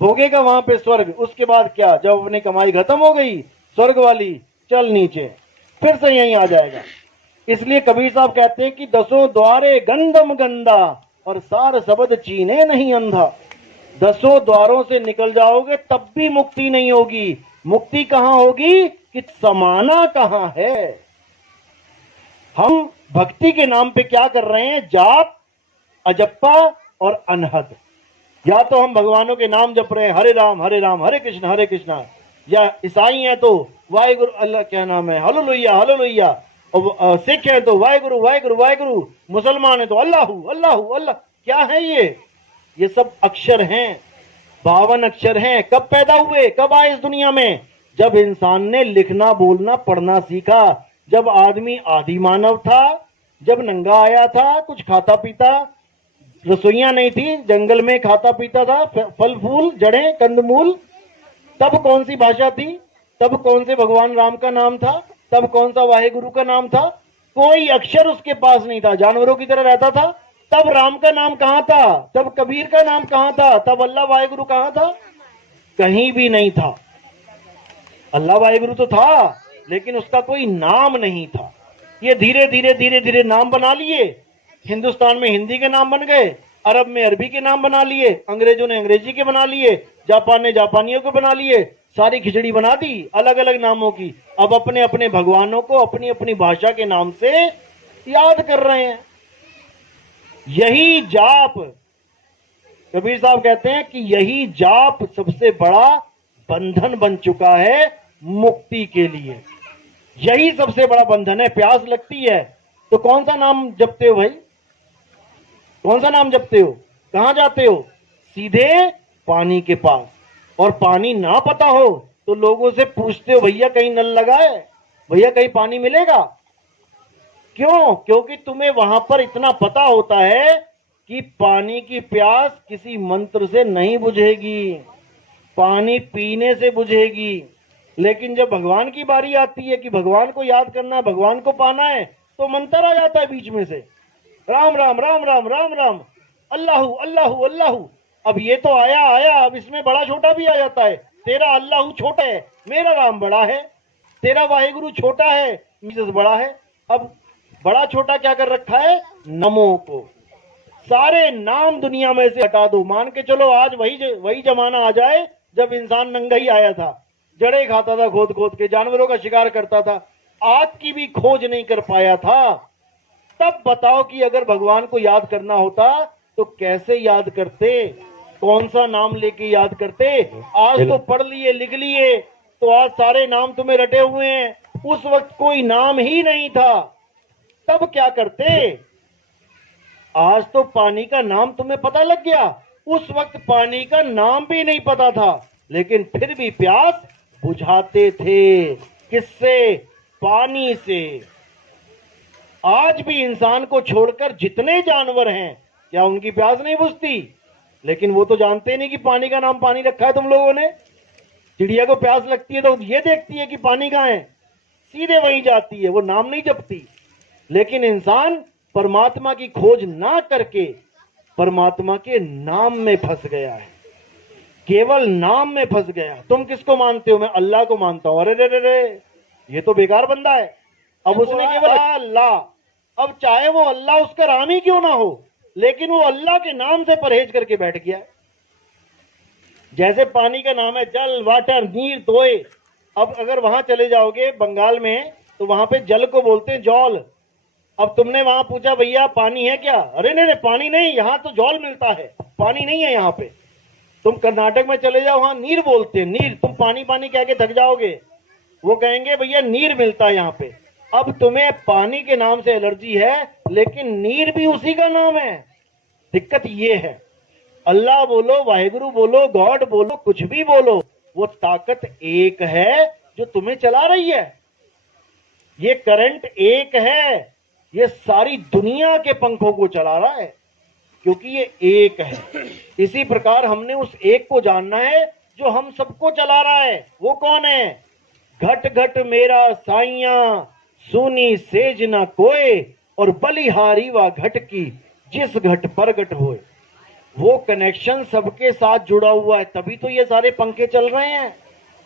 भोगेगा वहां पे स्वर्ग। उसके बाद क्या? जब अपनी कमाई खत्म हो गई स्वर्ग वाली, चल नीचे, फिर से यहीं आ जाएगा। इसलिए कबीर साहब कहते हैं कि 10 द्वारे गंदम गंदा, और सार शब्द चीने नहीं अंधा। 10 द्वारों से निकल जाओगे तब भी मुक्ति नहीं होगी। मुक्ति कहां होगी? कि समाना कहां है। हम भक्ति के नाम पे क्या कर रहे हैं? जाप, अजप्पा और अनहद। या तो हम भगवानों के नाम जप रहे हैं, हरे राम हरे कृष्णा, या ईसाई हैं तो वाहेगुरु, अल्लाह क्या नाम है, हालेलुया हालेलुया, और सिख हैं तो वाहेगुरु वाहेगुरु वाहेगुरु, मुसलमान है तो अल्लाहू अल्लाहू अल्लाह। क्या है ये सब अक्षर हैं। 52 अक्षर हैं। कब पैदा हुए, कब आए इस दुनिया में? जब इंसान ने लिखना बोलना पढ़ना सीखा, जब आदमी आदि मानव था, जब नंगा आया था, कुछ खाता पीता, रसोइयां नहीं थी, जंगल में खाता पीता था, फल फूल जड़ें कंदमूल। तब कौन सी भाषा थी? तब कौन से भगवान राम का नाम था? तब कौन सा वाहेगुरु का नाम था? कोई अक्षर उसके पास नहीं था, जानवरों की तरह रहता था। तब राम का नाम कहां था? तब कबीर का नाम कहां था? तब अल्लाह वाहेगुरु कहां था? कहीं भी नहीं था। अल्लाह वाहेगुरु तो था, लेकिन उसका कोई नाम नहीं था। ये धीरे धीरे धीरे धीरे नाम बना लिए। हिंदुस्तान में हिंदी के नाम बन गए, अरब में अरबी के नाम बना लिए, अंग्रेजों ने अंग्रेजी के बना लिए, जापान ने जापानियों के बना लिए, सारी खिचड़ी बना दी अलग अलग नामों की। अब अपने अपने भगवानों को अपनी अपनी भाषा के नाम से याद कर रहे हैं। यही जाप, कबीर साहब कहते हैं कि यही जाप सबसे बड़ा बंधन बन चुका है मुक्ति के लिए। यही सबसे बड़ा बंधन है। प्यास लगती है तो कौन सा नाम जपते हो भाई? कौन सा नाम जपते हो? कहां जाते हो? सीधे पानी के पास। और पानी ना पता हो तो लोगों से पूछते हो, भैया कहीं नल लगा है, भैया कहीं पानी मिलेगा? क्यों? क्योंकि तुम्हें वहां पर इतना पता होता है कि पानी की प्यास किसी मंत्र से नहीं बुझेगी, पानी पीने से बुझेगी। लेकिन जब भगवान की बारी आती है कि भगवान को याद करना है, भगवान को पाना है, तो मंत्र आ जाता है बीच में से, राम राम राम राम राम राम, अल्लाहू अल्लाहू अल्लाहू। अब ये तो आया आया, अब इसमें बड़ा छोटा भी आ जाता है। तेरा अल्लाहू छोटा है, मेरा राम बड़ा है। तेरा वाहेगुरु छोटा है, जीसस बड़ा है। अब बड़ा छोटा क्या कर रखा है? नमो को। सारे नाम दुनिया में से हटा दो। मान के चलो आज वही जमाना आ जाए जब इंसान नंगा ही आया था, जड़े खाता था खोद खोद के, जानवरों का शिकार करता था, आग की भी खोज नहीं कर पाया था। तब बताओ कि अगर भगवान को याद करना होता तो कैसे याद करते? कौन सा नाम लेके याद करते? आज तो पढ़ लिए लिख लिए तो आज सारे नाम तुम्हें रटे हुए हैं। उस वक्त कोई नाम ही नहीं था, तब क्या करते? आज तो पानी का नाम तुम्हें पता लग गया, उस वक्त पानी का नाम भी नहीं पता था, लेकिन फिर भी प्यास बुझाते थे। किससे? पानी से। आज भी इंसान को छोड़कर जितने जानवर हैं, क्या उनकी प्यास नहीं बुझती? लेकिन वो तो जानते नहीं कि पानी का नाम पानी रखा है तुम लोगों ने। चिड़िया को प्यास लगती है तो ये देखती है कि पानी कहां है, सीधे वहीं जाती है, वो नाम नहीं जपती। लेकिन इंसान परमात्मा की खोज ना करके परमात्मा के नाम में फंस गया है, केवल नाम में फंस गया। तुम किसको मानते हो? मैं अल्लाह को मानता हूं। अरे रे रे, ये तो बेकार बंदा है। अब उसने केवल अल्लाह, अब चाहे वो अल्लाह उसका राम ही क्यों ना हो, लेकिन वो अल्लाह के नाम से परहेज करके बैठ गया। जैसे पानी का नाम है जल, वाटर, नीर, तोय। अब अगर वहां चले जाओगे बंगाल में तो वहां पे जल को बोलते हैं जौल। अब तुमने वहां पूछा भैया पानी है क्या? अरे नहीं पानी नहीं, यहाँ तो जौल मिलता है, पानी नहीं है यहाँ पे। तुम कर्नाटक में चले जाओ, वहां नीर बोलते हैं, नीर। तुम पानी पानी कह के थक जाओगे, वो कहेंगे भैया नीर मिलता है यहाँ पे। अब तुम्हें पानी के नाम से एलर्जी है, लेकिन नीर भी उसी का नाम है। दिक्कत ये है, अल्लाह बोलो, वाहेगुरु बोलो, गॉड बोलो, कुछ भी बोलो, वो ताकत एक है जो तुम्हें चला रही है। ये करंट एक है, ये सारी दुनिया के पंखों को चला रहा है, क्योंकि ये एक है। इसी प्रकार हमने उस एक को जानना है जो हम सबको चला रहा है। वो कौन है? घट घट मेरा साइया, सुनी सेज न कोय, और बलिहारी व घट की, जिस घट प्रगट होए। वो कनेक्शन सबके साथ जुड़ा हुआ है, तभी तो ये सारे पंखे चल रहे हैं।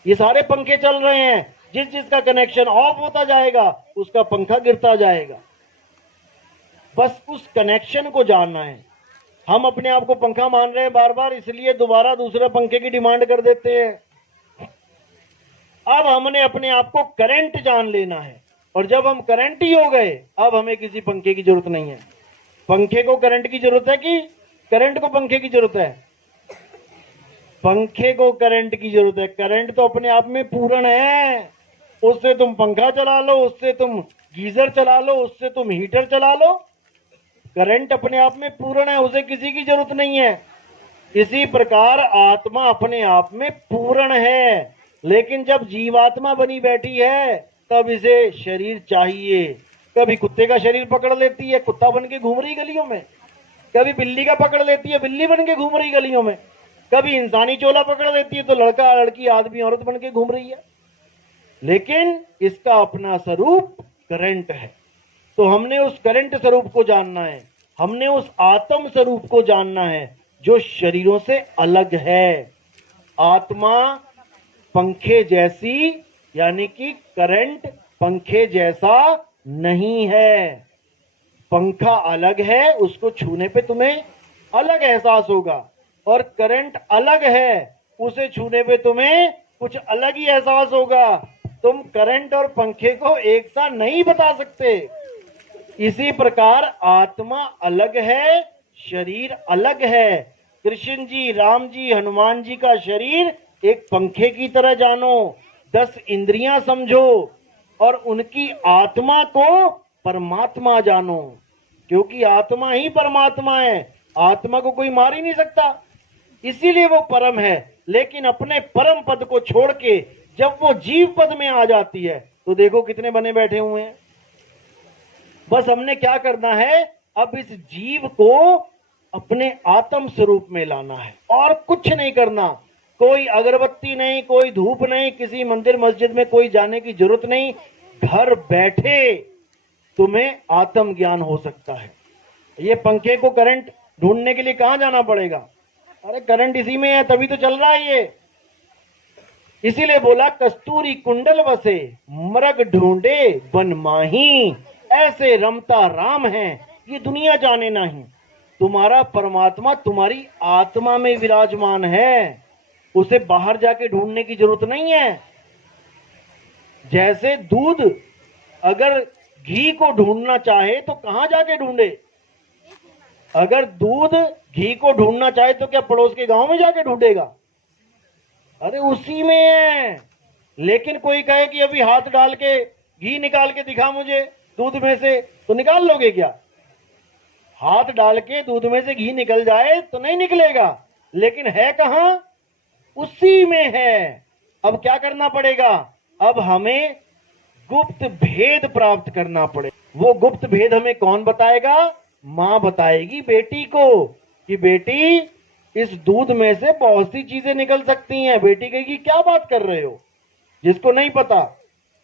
ये सारे पंखे चल रहे हैं, जिस जिसका कनेक्शन ऑफ होता जाएगा उसका पंखा गिरता जाएगा। बस उस कनेक्शन को जानना है। हम अपने आप को पंखा मान रहे हैं बार बार, इसलिए दोबारा दूसरे पंखे की डिमांड कर देते हैं। अब हमने अपने आप को करंट जान लेना है, और जब हम करंट ही हो गए, अब हमें किसी पंखे की जरूरत नहीं है। पंखे को करंट की जरूरत है कि करंट को पंखे की जरूरत है? पंखे को करंट की जरूरत है। करंट तो अपने आप में पूर्ण है, उससे तुम पंखा चला लो, उससे तुम गीजर चला लो, उससे तुम हीटर चला लो। करंट अपने आप में पूर्ण है, उसे किसी की जरूरत नहीं है। इसी प्रकार आत्मा अपने आप में पूर्ण है, लेकिन जब जीवात्मा बनी बैठी है तब इसे शरीर चाहिए। कभी कुत्ते का शरीर पकड़ लेती है, कुत्ता बन के घूम रही गलियों में। कभी बिल्ली का पकड़ लेती है, बिल्ली बन के घूम रही गलियों में। कभी इंसानी चोला पकड़ लेती है तो लड़का लड़की आदमी औरत बन के घूम रही है। लेकिन इसका अपना स्वरूप करंट है। तो हमने उस करंट स्वरूप को जानना है, हमने उस आत्म स्वरूप को जानना है जो शरीरों से अलग है। आत्मा पंखे जैसी, यानी कि करंट पंखे जैसा नहीं है। पंखा अलग है, उसको छूने पे तुम्हें अलग एहसास होगा, और करंट अलग है, उसे छूने पे तुम्हें कुछ अलग ही एहसास होगा। तुम करंट और पंखे को एक साथ नहीं बता सकते। इसी प्रकार आत्मा अलग है, शरीर अलग है। कृष्ण जी, राम जी, हनुमान जी का शरीर एक पंखे की तरह जानो, 10 इंद्रियां समझो, और उनकी आत्मा को परमात्मा जानो, क्योंकि आत्मा ही परमात्मा है। आत्मा को कोई मार ही नहीं सकता, इसीलिए वो परम है। लेकिन अपने परम पद को छोड़ के जब वो जीव पद में आ जाती है तो देखो कितने बने बैठे हुए हैं। बस हमने क्या करना है, अब इस जीव को अपने आत्म स्वरूप में लाना है, और कुछ नहीं करना। कोई अगरबत्ती नहीं, कोई धूप नहीं, किसी मंदिर मस्जिद में कोई जाने की जरूरत नहीं। घर बैठे तुम्हें आत्म ज्ञान हो सकता है। ये पंखे को करंट ढूंढने के लिए कहां जाना पड़ेगा? अरे करंट इसी में है, तभी तो चल रहा है ये। इसीलिए बोला कस्तूरी कुंडल बसे, मृग ढूंढे बन माही, ऐसे रमता राम है ये दुनिया जाने नहीं। तुम्हारा परमात्मा तुम्हारी आत्मा में विराजमान है, उसे बाहर जाके ढूंढने की जरूरत नहीं है। जैसे दूध अगर घी को ढूंढना चाहे तो कहां जाके ढूंढे? अगर दूध घी को ढूंढना चाहे तो क्या पड़ोस के गांव में जाके ढूंढेगा? अरे उसी में है। लेकिन कोई कहे कि अभी हाथ डाल के घी निकाल के दिखा मुझे दूध में से, तो निकाल लोगे क्या? हाथ डाल के दूध में से घी निकल जाए तो नहीं निकलेगा, लेकिन है कहां? उसी में है। अब क्या करना पड़ेगा? अब हमें गुप्त भेद प्राप्त करना पड़ेगा। वो गुप्त भेद हमें कौन बताएगा? मां बताएगी बेटी को कि बेटी इस दूध में से बहुत सी चीजें निकल सकती हैं। बेटी कहेगी क्या बात कर रहे हो? जिसको नहीं पता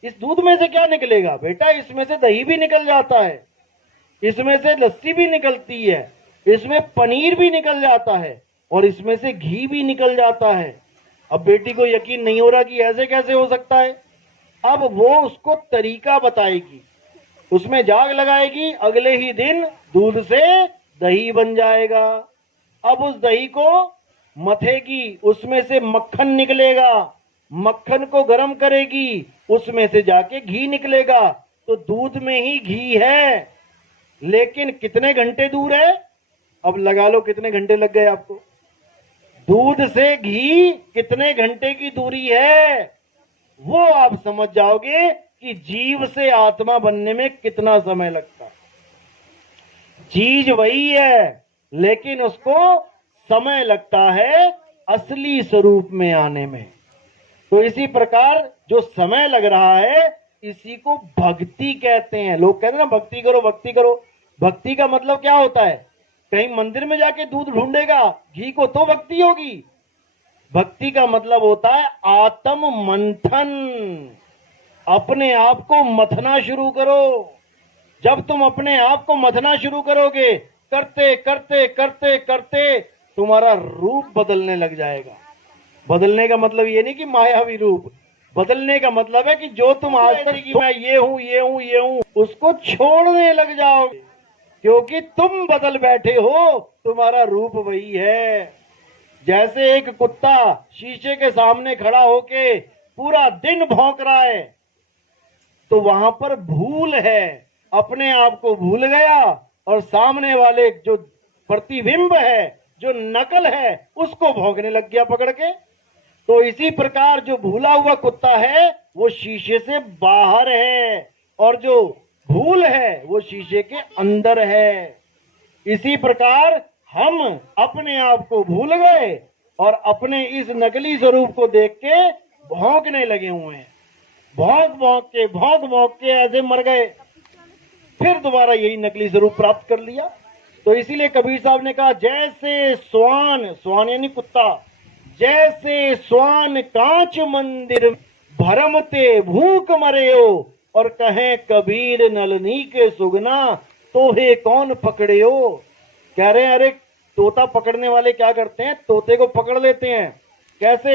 इस दूध में से क्या निकलेगा, बेटा इसमें से दही भी निकल जाता है, इसमें से लस्सी भी निकलती है, इसमें पनीर भी निकल जाता है, और इसमें से घी भी निकल जाता है। अब बेटी को यकीन नहीं हो रहा कि ऐसे कैसे हो सकता है। अब वो उसको तरीका बताएगी, उसमें जाग लगाएगी, अगले ही दिन दूध से दही बन जाएगा। अब उस दही को मथेगी, उसमें से मक्खन निकलेगा, मक्खन को गर्म करेगी, उसमें से जाके घी निकलेगा। तो दूध में ही घी है, लेकिन कितने घंटे दूर है? अब लगा लो कितने घंटे लग गए आपको। दूध से घी कितने घंटे की दूरी है, वो आप समझ जाओगे कि जीव से आत्मा बनने में कितना समय लगता है। चीज वही है, लेकिन उसको समय लगता है असली स्वरूप में आने में। तो इसी प्रकार जो समय लग रहा है इसी को भक्ति कहते हैं। लोग कहते हैं ना भक्ति करो भक्ति करो। भक्ति का मतलब क्या होता है? कहीं मंदिर में जाके दूध ढूंढेगा घी को तो भक्ति होगी। भक्ति का मतलब होता है आत्म मंथन। अपने आप को मथना शुरू करो। जब तुम अपने आप को मथना शुरू करोगे, करते करते करते करते तुम्हारा रूप बदलने लग जाएगा। बदलने का मतलब ये नहीं कि मायावी रूप, बदलने का मतलब है कि जो तुम आज तक कि मैं ये हूं ये हूं ये हूं, उसको छोड़ने लग जाओगे, क्योंकि तुम बदल बैठे हो, तुम्हारा रूप वही है। जैसे एक कुत्ता शीशे के सामने खड़ा होके पूरा दिन भौंक रहा है, तो वहां पर भूल है, अपने आप को भूल गया और सामने वाले जो प्रतिबिंब है, जो नकल है, उसको भौंकने लग गया पकड़ के। तो इसी प्रकार जो भूला हुआ कुत्ता है वो शीशे से बाहर है, और जो भूल है वो शीशे के अंदर है। इसी प्रकार हम अपने आप को भूल गए और अपने इस नकली स्वरूप को देख के भौंकने लगे हुए हैं। भौंक भौंक के ऐसे मर गए, फिर दोबारा यही नकली स्वरूप प्राप्त कर लिया। तो इसीलिए कबीर साहब ने कहा, जैसे स्वान, स्वान यानी कुत्ता, जैसे स्वान कांच मंदिर भरमते भूख मरे हो, और कहें कबीर नलनी के सुगना तोहे कौन पकड़े हो। कह रहे हैं, अरे तोता पकड़ने वाले क्या करते हैं, तोते को पकड़ लेते हैं। कैसे?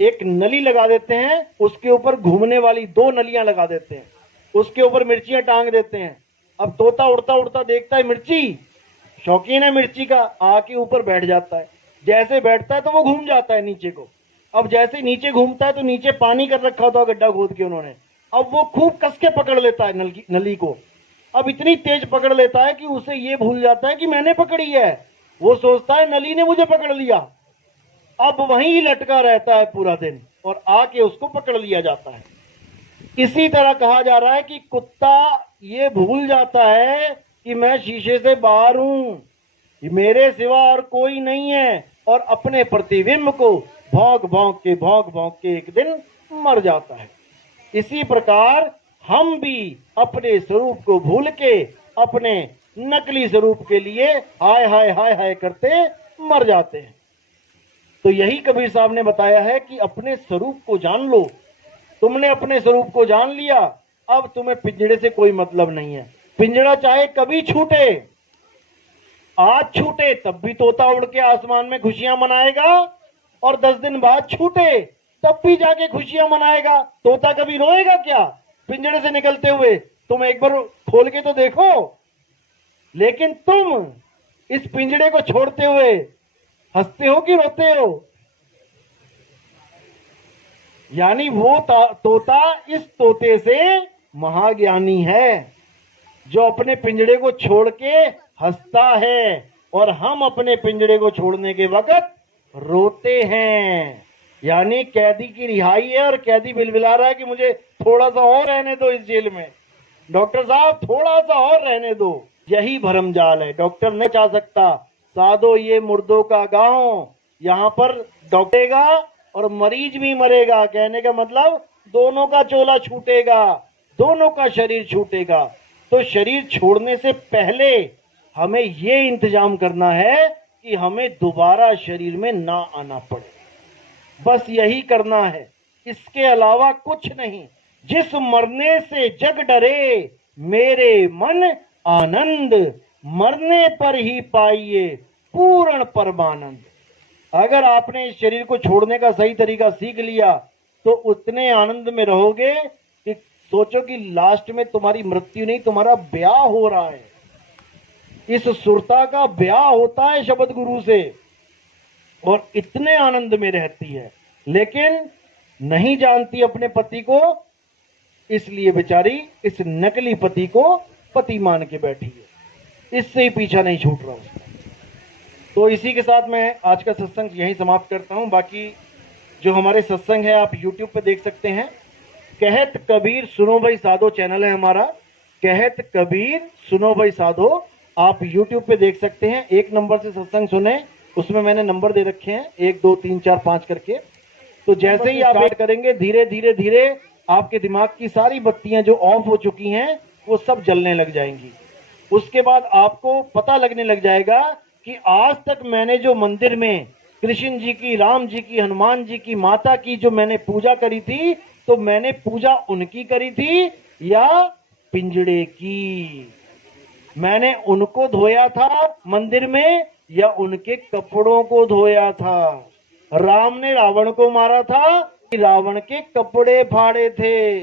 एक नली लगा देते हैं, उसके ऊपर घूमने वाली 2 नलियां लगा देते हैं, उसके ऊपर मिर्चियां टांग देते हैं। अब तोता उड़ता उड़ता देखता है मिर्ची, शौकीन है मिर्ची का, आके ऊपर बैठ जाता है। जैसे बैठता है तो वो घूम जाता है नीचे को। अब जैसे नीचे घूमता है तो नीचे पानी कर रखा होता है गड्ढा खोद के उन्होंने, अब वो खूब कस के पकड़ लेता है नली को। अब इतनी तेज पकड़ लेता है कि उसे ये भूल जाता है कि मैंने पकड़ी है, वो सोचता है नली ने मुझे पकड़ लिया। अब वहीं लटका रहता है पूरा दिन और आके उसको पकड़ लिया जाता है। इसी तरह कहा जा रहा है कि कुत्ता ये भूल जाता है कि मैं शीशे से बाहर हूं, मेरे सिवा और कोई नहीं है, और अपने प्रतिबिंब को भौंक भौंक के एक दिन मर जाता है। इसी प्रकार हम भी अपने स्वरूप को भूल के अपने नकली स्वरूप के लिए हाय हाय हाय हाय करते मर जाते हैं। तो यही कबीर साहब ने बताया है कि अपने स्वरूप को जान लो। तुमने अपने स्वरूप को जान लिया, अब तुम्हें पिंजड़े से कोई मतलब नहीं है। पिंजड़ा चाहे कभी छूटे, आज छूटे तब भी तोता उड़ के आसमान में खुशियां मनाएगा, और 10 दिन बाद छूटे तब भी जाके खुशियां मनाएगा। तोता कभी रोएगा क्या पिंजड़े से निकलते हुए? तुम एक बार खोल के तो देखो। लेकिन तुम इस पिंजड़े को छोड़ते हुए हंसते हो कि रोते हो? यानी वो तोता इस तोते से महाज्ञानी है, जो अपने पिंजड़े को छोड़ के हंसता है, और हम अपने पिंजड़े को छोड़ने के वक्त रोते हैं। यानी कैदी की रिहाई है और कैदी बिलबिला रहा है कि मुझे थोड़ा सा और रहने दो इस जेल में, डॉक्टर साहब थोड़ा सा और रहने दो। यही भरमजाल है। डॉक्टर नहीं चाह सकता साधो ये मुर्दों का गांव, यहाँ पर डॉक्टेगा और मरीज भी मरेगा। कहने का मतलब दोनों का चोला छूटेगा, दोनों का शरीर छूटेगा। तो शरीर छोड़ने से पहले हमें ये इंतजाम करना है कि हमें दोबारा शरीर में ना आना पड़े। बस यही करना है, इसके अलावा कुछ नहीं। जिस मरने से जग डरे मेरे मन आनंद, मरने पर ही पाइए पूर्ण परमानंद। अगर आपने इस शरीर को छोड़ने का सही तरीका सीख लिया तो उतने आनंद में रहोगे कि सोचो कि लास्ट में तुम्हारी मृत्यु नहीं, तुम्हारा ब्याह हो रहा है। इस सुरता का ब्याह होता है शब्द गुरु से, और इतने आनंद में रहती है, लेकिन नहीं जानती अपने पति को, इसलिए बेचारी इस नकली पति को पति मान के बैठी है, इससे ही पीछा नहीं छूट रहा उसका। तो इसी के साथ मैं आज का सत्संग यहीं समाप्त करता हूं। बाकी जो हमारे सत्संग है आप YouTube पे देख सकते हैं। कहत कबीर सुनो भाई साधो चैनल है हमारा, कहत कबीर सुनो भाई साधो, आप YouTube पे देख सकते हैं। 1 नंबर से सत्संग सुने, उसमें मैंने नंबर दे रखे हैं 1 2 3 4 5 करके। तो जैसे ही आप ऐड करेंगे धीरे धीरे धीरे आपके दिमाग की सारी बत्तियां जो ऑफ हो चुकी हैं वो सब जलने लग जाएंगी। उसके बाद आपको पता लगने लग जाएगा कि आज तक मैंने जो मंदिर में कृष्ण जी की, राम जी की, हनुमान जी की, माता की जो मैंने पूजा करी थी, तो मैंने पूजा उनकी करी थी या पिंजड़े की? मैंने उनको धोया था मंदिर में या उनके कपड़ों को धोया था? राम ने रावण को मारा था कि रावण के कपड़े फाड़े थे?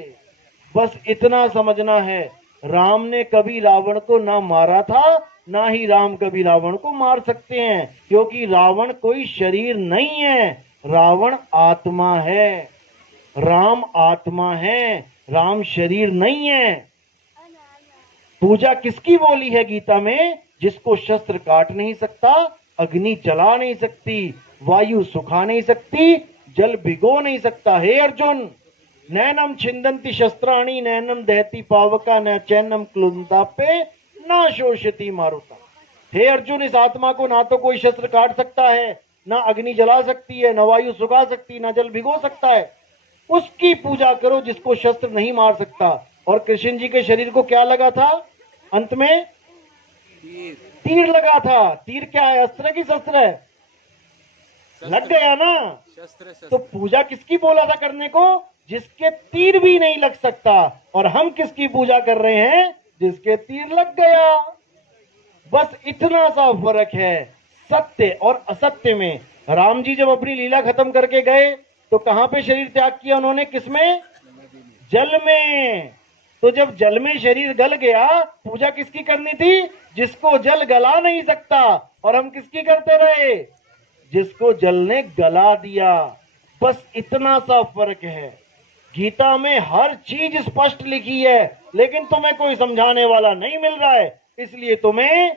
बस इतना समझना है, राम ने कभी रावण को ना मारा था, ना ही राम कभी रावण को मार सकते हैं, क्योंकि रावण कोई शरीर नहीं है, रावण आत्मा है, राम आत्मा है, राम शरीर नहीं है। पूजा किसकी बोली है गीता में? जिसको शस्त्र काट नहीं सकता, अग्नि जला नहीं सकती, वायु सुखा नहीं सकती, जल भिगो नहीं सकता। हे अर्जुन, नैनम छिंदंती शस्त्राणि नैनम दहती पावका न चैनम क्लुंतापे न शोषति मारुता। हे अर्जुन, इस आत्मा को ना तो कोई शस्त्र काट सकता है, ना अग्नि जला सकती है, ना वायु सुखा सकती है, ना जल भिगो सकता है। उसकी पूजा करो जिसको शस्त्र नहीं मार सकता। और कृष्ण जी के शरीर को क्या लगा था? अंत में तीर लगा था। तीर क्या है? अस्त्र की शस्त्र है? लग गया ना। तो पूजा किसकी बोला था करने को? जिसके तीर भी नहीं लग सकता। और हम किसकी पूजा कर रहे हैं? जिसके तीर लग गया। बस इतना सा फर्क है सत्य और असत्य में। राम जी जब अपनी लीला खत्म करके गए तो कहां पे शरीर त्याग किया उन्होंने? किसमें? जल में। तो जब जल में शरीर गल गया, पूजा किसकी करनी थी? जिसको जल गला नहीं सकता। और हम किसकी करते रहे? जिसको जल ने गला दिया। बस इतना सा फर्क है। गीता में हर चीज स्पष्ट लिखी है, लेकिन तुम्हें कोई समझाने वाला नहीं मिल रहा है, इसलिए तुम्हें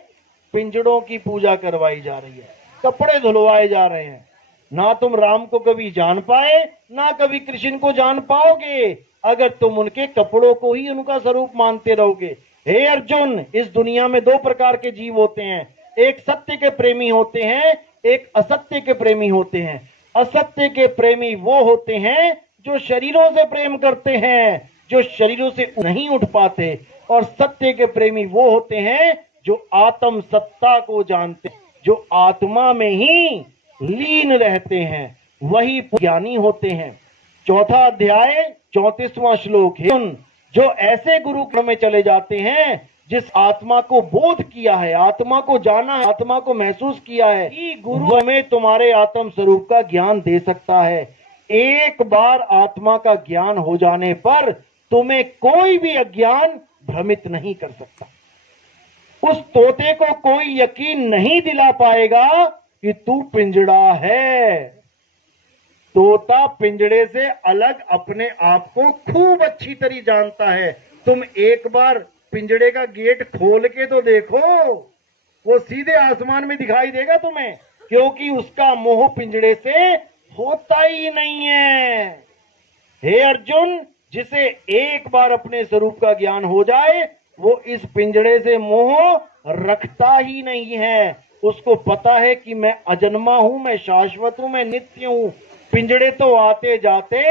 पिंजड़ों की पूजा करवाई जा रही है, कपड़े धुलवाए जा रहे हैं। ना तुम राम को कभी जान पाए, ना कभी कृष्ण को जान पाओगे, अगर तुम उनके कपड़ों को ही उनका स्वरूप मानते रहोगे। हे अर्जुन, इस दुनिया में दो प्रकार के जीव होते हैं। एक सत्य के प्रेमी होते हैं, एक असत्य के प्रेमी होते हैं। असत्य के प्रेमी वो होते हैं जो शरीरों से प्रेम करते हैं, जो शरीरों से नहीं उठ पाते। और सत्य के प्रेमी वो होते हैं जो आत्म सत्ता को जानते, जो आत्मा में ही लीन रहते हैं, वही ज्ञानी होते हैं। चौथा अध्याय 34वां श्लोक है। जो ऐसे गुरुकुल में चले जाते हैं जिस आत्मा को बोध किया है, आत्मा को जाना है, आत्मा को महसूस किया है कि गुरु में तुम्हारे आत्म स्वरूप का ज्ञान दे सकता है। एक बार आत्मा का ज्ञान हो जाने पर तुम्हें कोई भी अज्ञान भ्रमित नहीं कर सकता। उस तोते को कोई यकीन नहीं दिला पाएगा कि तू पिंजड़ा है। तोता पिंजड़े से अलग अपने आप को खूब अच्छी तरह जानता है। तुम एक बार पिंजड़े का गेट खोल के तो देखो, वो सीधे आसमान में दिखाई देगा तुम्हें, क्योंकि उसका मोह पिंजड़े से होता ही नहीं है। हे अर्जुन, जिसे एक बार अपने स्वरूप का ज्ञान हो जाए, वो इस पिंजड़े से मोह रखता ही नहीं है। उसको पता है कि मैं अजन्मा हूं, मैं शाश्वत हूं, मैं नित्य हूं। पिंजड़े तो आते जाते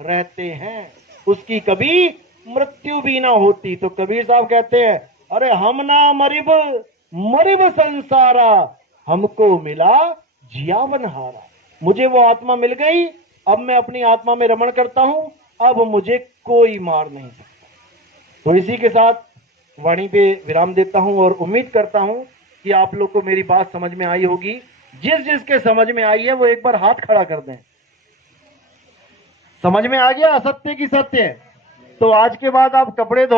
रहते हैं, उसकी कभी मृत्यु भी ना होती। तो कबीर साहब कहते हैं, अरे हम ना मरिब मरिब संसारा, हमको मिला जियावन हारा। मुझे वो आत्मा मिल गई, अब मैं अपनी आत्मा में रमण करता हूं, अब मुझे कोई मार नहीं सकता। तो इसी के साथ वाणी पे विराम देता हूं और उम्मीद करता हूं कि आप लोग को मेरी बात समझ में आई होगी। जिस जिसके समझ में आई है वो एक बार हाथ खड़ा कर दें। समझ में आ गया असत्य की सत्य? तो आज के बाद आप कपड़े धो